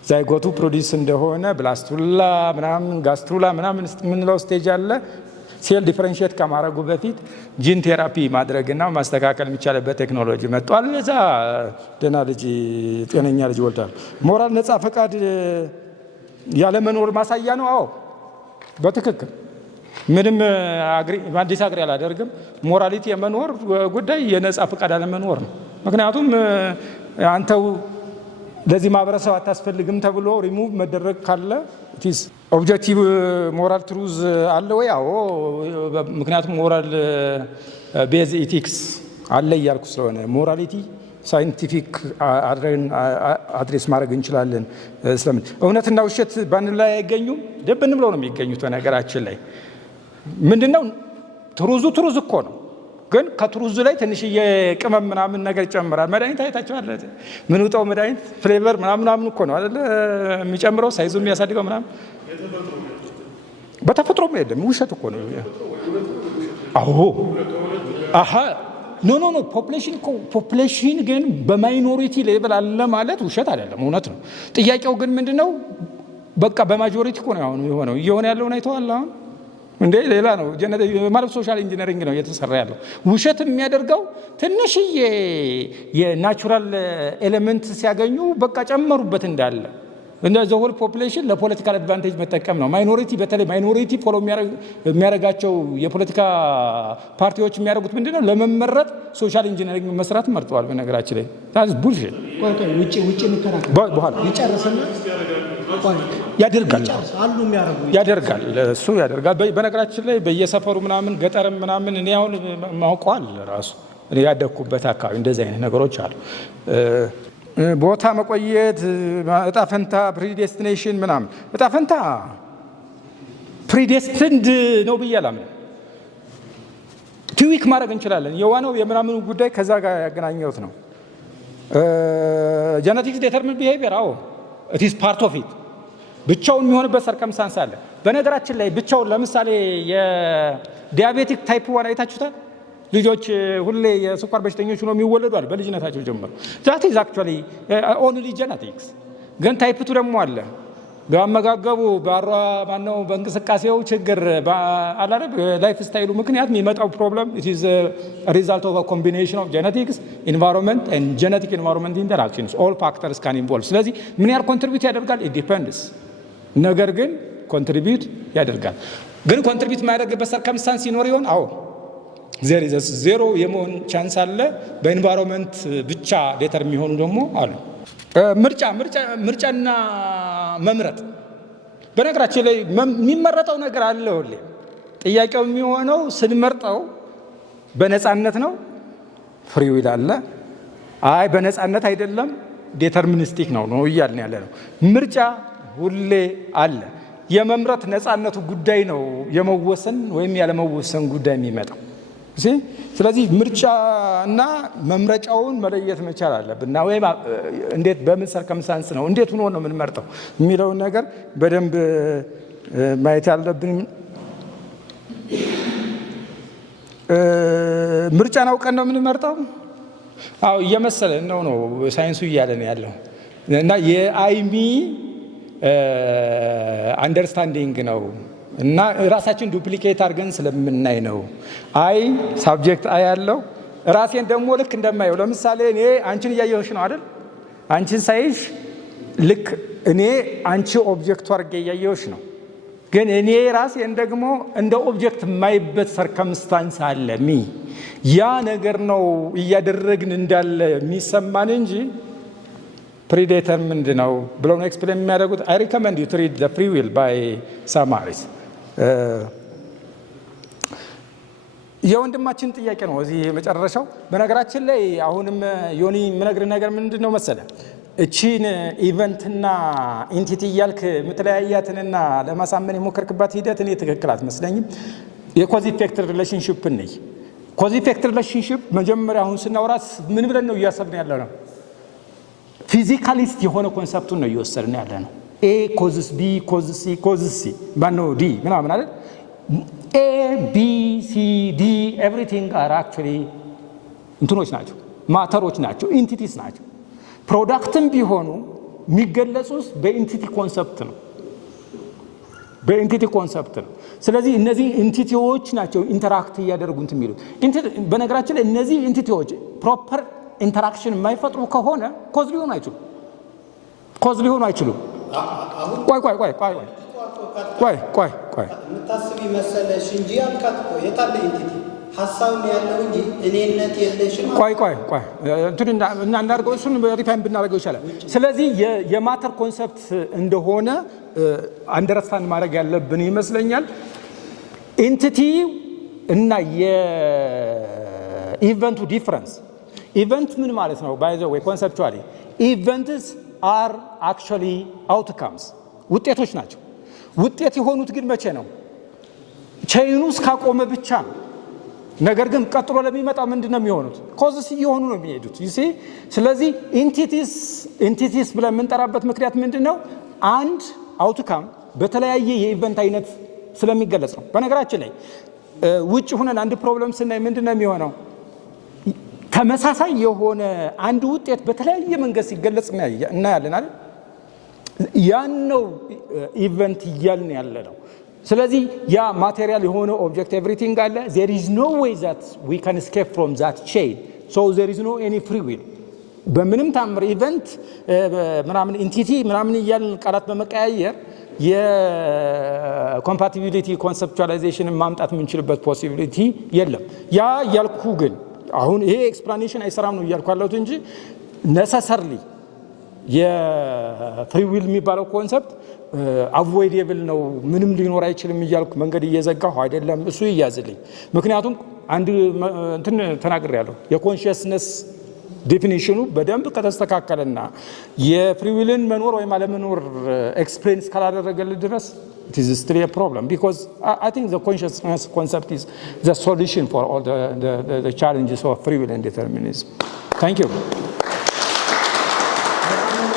ዛይጎቱ ፕሮዲስ እንደሆነ ብላስቱላ ምናምን ጋስትሩላ ምናምን የምንለው ስቴጅ አለ። ሴል ዲፈረንሺየት ከማድረጉ በፊት ጂን ቴራፒ ማድረግና ማስተካከል የሚቻልበት ቴክኖሎጂ መጥቷል። እዛ ደህና ልጅ ጤነኛ ልጅ ወልዳል። ሞራል ነጻ ፈቃድ ያለመኖር ማሳያ ነው። አዎ በትክክል ምንም አዲስ አግሪ አላደርግም። ሞራሊቲ የመኖር ጉዳይ የነጻ ፈቃድ አለመኖር ነው። ምክንያቱም አንተው ለዚህ ማህበረሰብ አታስፈልግም ተብሎ ሪሙቭ መደረግ ካለ ኢትስ ኦብጀክቲቭ ሞራል ትሩዝ አለ ወይ? አዎ። ምክንያቱም ሞራል ቤዝ ኢቲክስ አለ እያልኩ ስለሆነ ሞራሊቲ ሳይንቲፊክ አድሬስ ማድረግ እንችላለን። ስለምን እውነትና ውሸት ባንድ ላይ አይገኙም? ደብን ብለው ነው የሚገኙት። በነገራችን ላይ ምንድነው ትሩዝ እኮ ነው። ግን ከትሩዙ ላይ ትንሽዬ ቅመም ምናምን ነገር ይጨምራል። መድኃኒት አይታችኋል። ምን ውጣው መድኃኒት ፍሌቨር ምናምን እኮ ነው አይደለ የሚጨምረው ሳይዙ የሚያሳድገው ምናምን። በተፈጥሮም የለም ውሸት እኮ ነው። አዎ አሃ ኖ ፖፑሌሽን ግን በማይኖሪቲ ሌቭል አለ ማለት ውሸት አይደለም፣ እውነት ነው። ጥያቄው ግን ምንድነው? በቃ በማጆሪቲ እኮ ነው አሁን የሆነው። እየሆነ ያለውን አይተዋል አሁን እንዴ ሌላ ነው ማለት ሶሻል ኢንጂነሪንግ ነው እየተሰራ ያለው። ውሸት የሚያደርገው ትንሽዬ የናቹራል ኤሌመንት ሲያገኙ በቃ ጨመሩበት እንዳለ እንደ ዘሆል ፖፑሌሽን ለፖለቲካል አድቫንቴጅ መጠቀም ነው። ማይኖሪቲ በተለይ ማይኖሪቲ ፎሎ የሚያደርጋቸው የፖለቲካ ፓርቲዎች የሚያደርጉት ምንድነው? ለመመረጥ ሶሻል ኢንጂነሪንግ መስራት መርጠዋል። በነገራችን ላይ ታዝ ቡልሽት ውጭ እንከራከር በኋላ ይጨርስና ያደርጋል ያደርጋል እሱ ያደርጋል። በነገራችን ላይ በየሰፈሩ ምናምን ገጠርም ምናምን እኔ አሁን ማውቀዋል ራሱ እኔ ያደግኩበት አካባቢ እንደዚህ አይነት ነገሮች አሉ። ቦታ መቆየት፣ እጣ ፈንታ፣ ፕሪዴስቲኔሽን ምናምን። እጣ ፈንታ ፕሪዴስቲንድ ነው ብዬ አላምንም። ትዊክ ማድረግ እንችላለን። የዋናው የምናምኑ ጉዳይ ከዛ ጋር ያገናኘሁት ነው። ጀነቲክስ ዴተርሚን ቢሄቪየር አዎ ኢት ኢዝ ፓርት ኦፍ ኢት። ብቻውን የሚሆንበት ሰርከምስታንስ አለ። በነገራችን ላይ ብቻውን ለምሳሌ የዲያቤቲክ ታይፕ 1 አይታችሁታል? ልጆች ሁሌ የስኳር በሽተኞች ሆነው የሚወለዱ አለ በልጅነታቸው ጀምሮ። ዛት ኢዝ አክቹዋሊ ኦንሊ ጄኔቲክስ። ግን ታይፕ 2 ደግሞ አለ። በአመጋገቡ በእንቅስቃሴው ችግር አላረብ ላይፍ ስታይሉ ምክንያት የሚመጣው ፕሮብለም ኢት ኢዝ ሪዛልት ኦፍ ኮምቢኔሽን ኦፍ ጄኔቲክስ ኢንቫይሮንመንት ኤንድ ጄኔቲክ ኢንቫይሮንመንት ኢንተራክሽንስ ኦል ፋክተርስ ካን ኢንቮልቭ። ስለዚህ ምን ያህል ኮንትሪቢዩት ያደርጋል? ኢት ዲፔንድስ። ነገር ግን ኮንትሪቢዩት ያደርጋል። ግን ኮንትሪቢዩት የማያደርግበት ሰርከምስታንስ ሲኖር ይሆን? አዎ ዜሮ የመሆን ቻንስ አለ። በኢንቫይሮንመንት ብቻ ዴተር የሚሆኑ ደግሞ አሉ። ምርጫና መምረጥ በነገራችን ላይ የሚመረጠው ነገር አለ። ሁሌ ጥያቄው የሚሆነው ስንመርጠው በነፃነት ነው፣ ፍሪ ዊል አለ። አይ በነፃነት አይደለም፣ ዴተርሚኒስቲክ ነው እያልን ያለ ነው። ምርጫ ሁሌ አለ። የመምረጥ ነፃነቱ ጉዳይ ነው የመወሰን ወይም ያለመወሰን ጉዳይ የሚመጣው። ስለዚህ ምርጫና መምረጫውን መለየት መቻል አለብን። እና ወይም እንዴት በምን ሰርከምስታንስ ነው እንዴት ሆኖ ነው የምንመርጠው የሚለውን ነገር በደንብ ማየት ያለብን። ምርጫን አውቀን ነው የምንመርጠው? አዎ እየመሰለን ነው ሳይንሱ እያለን ያለው እና የአይሚ አንደርስታንዲንግ ነው እና ራሳችን ዱፕሊኬት አድርገን ስለምናይ ነው። አይ ሳብጀክት አይ ያለው ራሴን ደግሞ ልክ እንደማየው ለምሳሌ እኔ አንቺን እያየሁሽ ነው አይደል? አንቺን ሳይሽ ልክ እኔ አንቺ ኦብጀክቱ አድርጌ እያየሁሽ ነው። ግን እኔ ራሴን ደግሞ እንደ ኦብጀክት የማይበት ሰርከምስታንስ አለ። ያ ነገር ነው እያደረግን እንዳለ የሚሰማን እንጂ ፕሪዴተር ምንድን ነው ብለው ነው ኤክስፕሌን የሚያደርጉት። አይ ሪኮመንድ ዩ ቱ ሪድ ዘ ፍሪ ዊል ባይ ሳማሪስ። የወንድማችን ጥያቄ ነው እዚህ የመጨረሻው። በነገራችን ላይ አሁንም ዮኒ የምነግር ነገር ምንድን ነው መሰለ፣ እቺን ኢቨንትና ኢንቲቲ እያልክ የምትለያያትንና ለማሳመን የሞከርክባት ሂደት እኔ ትክክል አትመስለኝም። የኮዝ ኢፌክት ሪሌሽንሽፕ ነኝ። ኮዝ ኢፌክት ሪሌሽንሽፕ መጀመሪያ አሁን ስናወራት ምን ብለን ነው እያሰብን ያለ ነው? ፊዚካሊስት የሆነ ኮንሰፕቱን ነው እየወሰድን ያለ ነው። ኤ ኮዝስ ቢ ኮዝስ ሲ ኮዝስ ሲ ባኖ ዲ ምናምን አይደል? ኤ ቢ ሲ ዲ ኤቭሪቲንግ አር አክቹዋሊ እንትኖች ናቸው፣ ማተሮች ናቸው፣ ኢንቲቲስ ናቸው። ፕሮዳክትም ቢሆኑ የሚገለጹት በኢንቲቲ ኮንሰፕት ነው፣ በኢንቲቲ ኮንሰፕት ነው። ስለዚህ እነዚህ ኢንቲቲዎች ናቸው ኢንተራክት እያደረጉ እንትን የሚሉት። በነገራችን ላይ እነዚህ ኢንቲቲዎች ፕሮፐር ኢንተራክሽን የማይፈጥሩ ከሆነ ኮዝ ሊሆኑ አይችሉም። ኮዝ ሊሆኑ አይችሉም። ቆይ የምታስቢ መሰለሽ እንጂ አልካት እኮ የታለ ኢንቲቲ ሀሳብ ነው ያለው እንጂ እኔነት የለሽም። ቆይ እንትን እናድርገው፣ እሱን ሪፋይን ብናደርገው ይቻላል። ስለዚህ የማተር ኮንሰፕት እንደሆነ አንደርስታንድ ማድረግ ያለብን ይመስለኛል። ኢንቲቲ እና የኢቨንቱ ዲፍረንስ። ኢቨንት ምን ማለት ነው? ባይ ዘ ዌይ ኮንሰፕቹዋሊ ኢቨንትስ አር አክቹዋሊ አውትካምስ፣ ውጤቶች ናቸው። ውጤት የሆኑት ግን መቼ ነው? ቼይኑ እስካቆመ ብቻ ነው። ነገር ግን ቀጥሎ ለሚመጣ ምንድን ነው የሚሆኑት? ኮዝስ እየሆኑ ነው የሚሄዱት። ዩሲ ስለዚህ ኢንቲቲስ ብለን የምንጠራበት ምክንያት ምንድን ነው? አንድ አውትካም በተለያየ የኢቨንት አይነት ስለሚገለጽ ነው። በነገራችን ላይ ውጭ ሁነን አንድ ፕሮብለም ስናይ ምንድን ነው የሚሆነው? ተመሳሳይ የሆነ አንድ ውጤት በተለያየ መንገድ ሲገለጽ እናያለን አይደል? ያን ነው ኢቨንት እያልን ያለ ነው። ስለዚህ ያ ማቴሪያል የሆነ ኦብጀክት ኤቭሪቲንግ አለ። there is no way that we can escape from that chain, so there is no any free will በምንም ታምር ኢቨንት ምናምን ኢንቲቲ ምናምን እያልን ቃላት በመቀያየር የኮምፓቲቢሊቲ ኮንሰፕቹዋላይዜሽንን ማምጣት የምንችልበት ፖሲቢሊቲ የለም። ያ እያልኩ ግን አሁን ይሄ ኤክስፕላኔሽን አይሰራም ነው እያልኩ ያለሁት እንጂ ነሰሰርሊ የፍሪ ዊል የሚባለው ኮንሰፕት አቮይዴብል ነው ምንም ሊኖር አይችልም እያልኩ መንገድ እየዘጋሁ አይደለም። እሱ ይያዝልኝ። ምክንያቱም አንድ እንትን ተናግሬያለሁ። የኮንሽስነስ ዴፊኒሽኑ በደንብ ከተስተካከለና የፍሪ ዊልን መኖር ወይም አለመኖር ኤክስፕሌን እስካላደረገልን ድረስ it is still a problem, because I think the consciousness concept is the solution for all the challenges of free will and determinism. Thank you.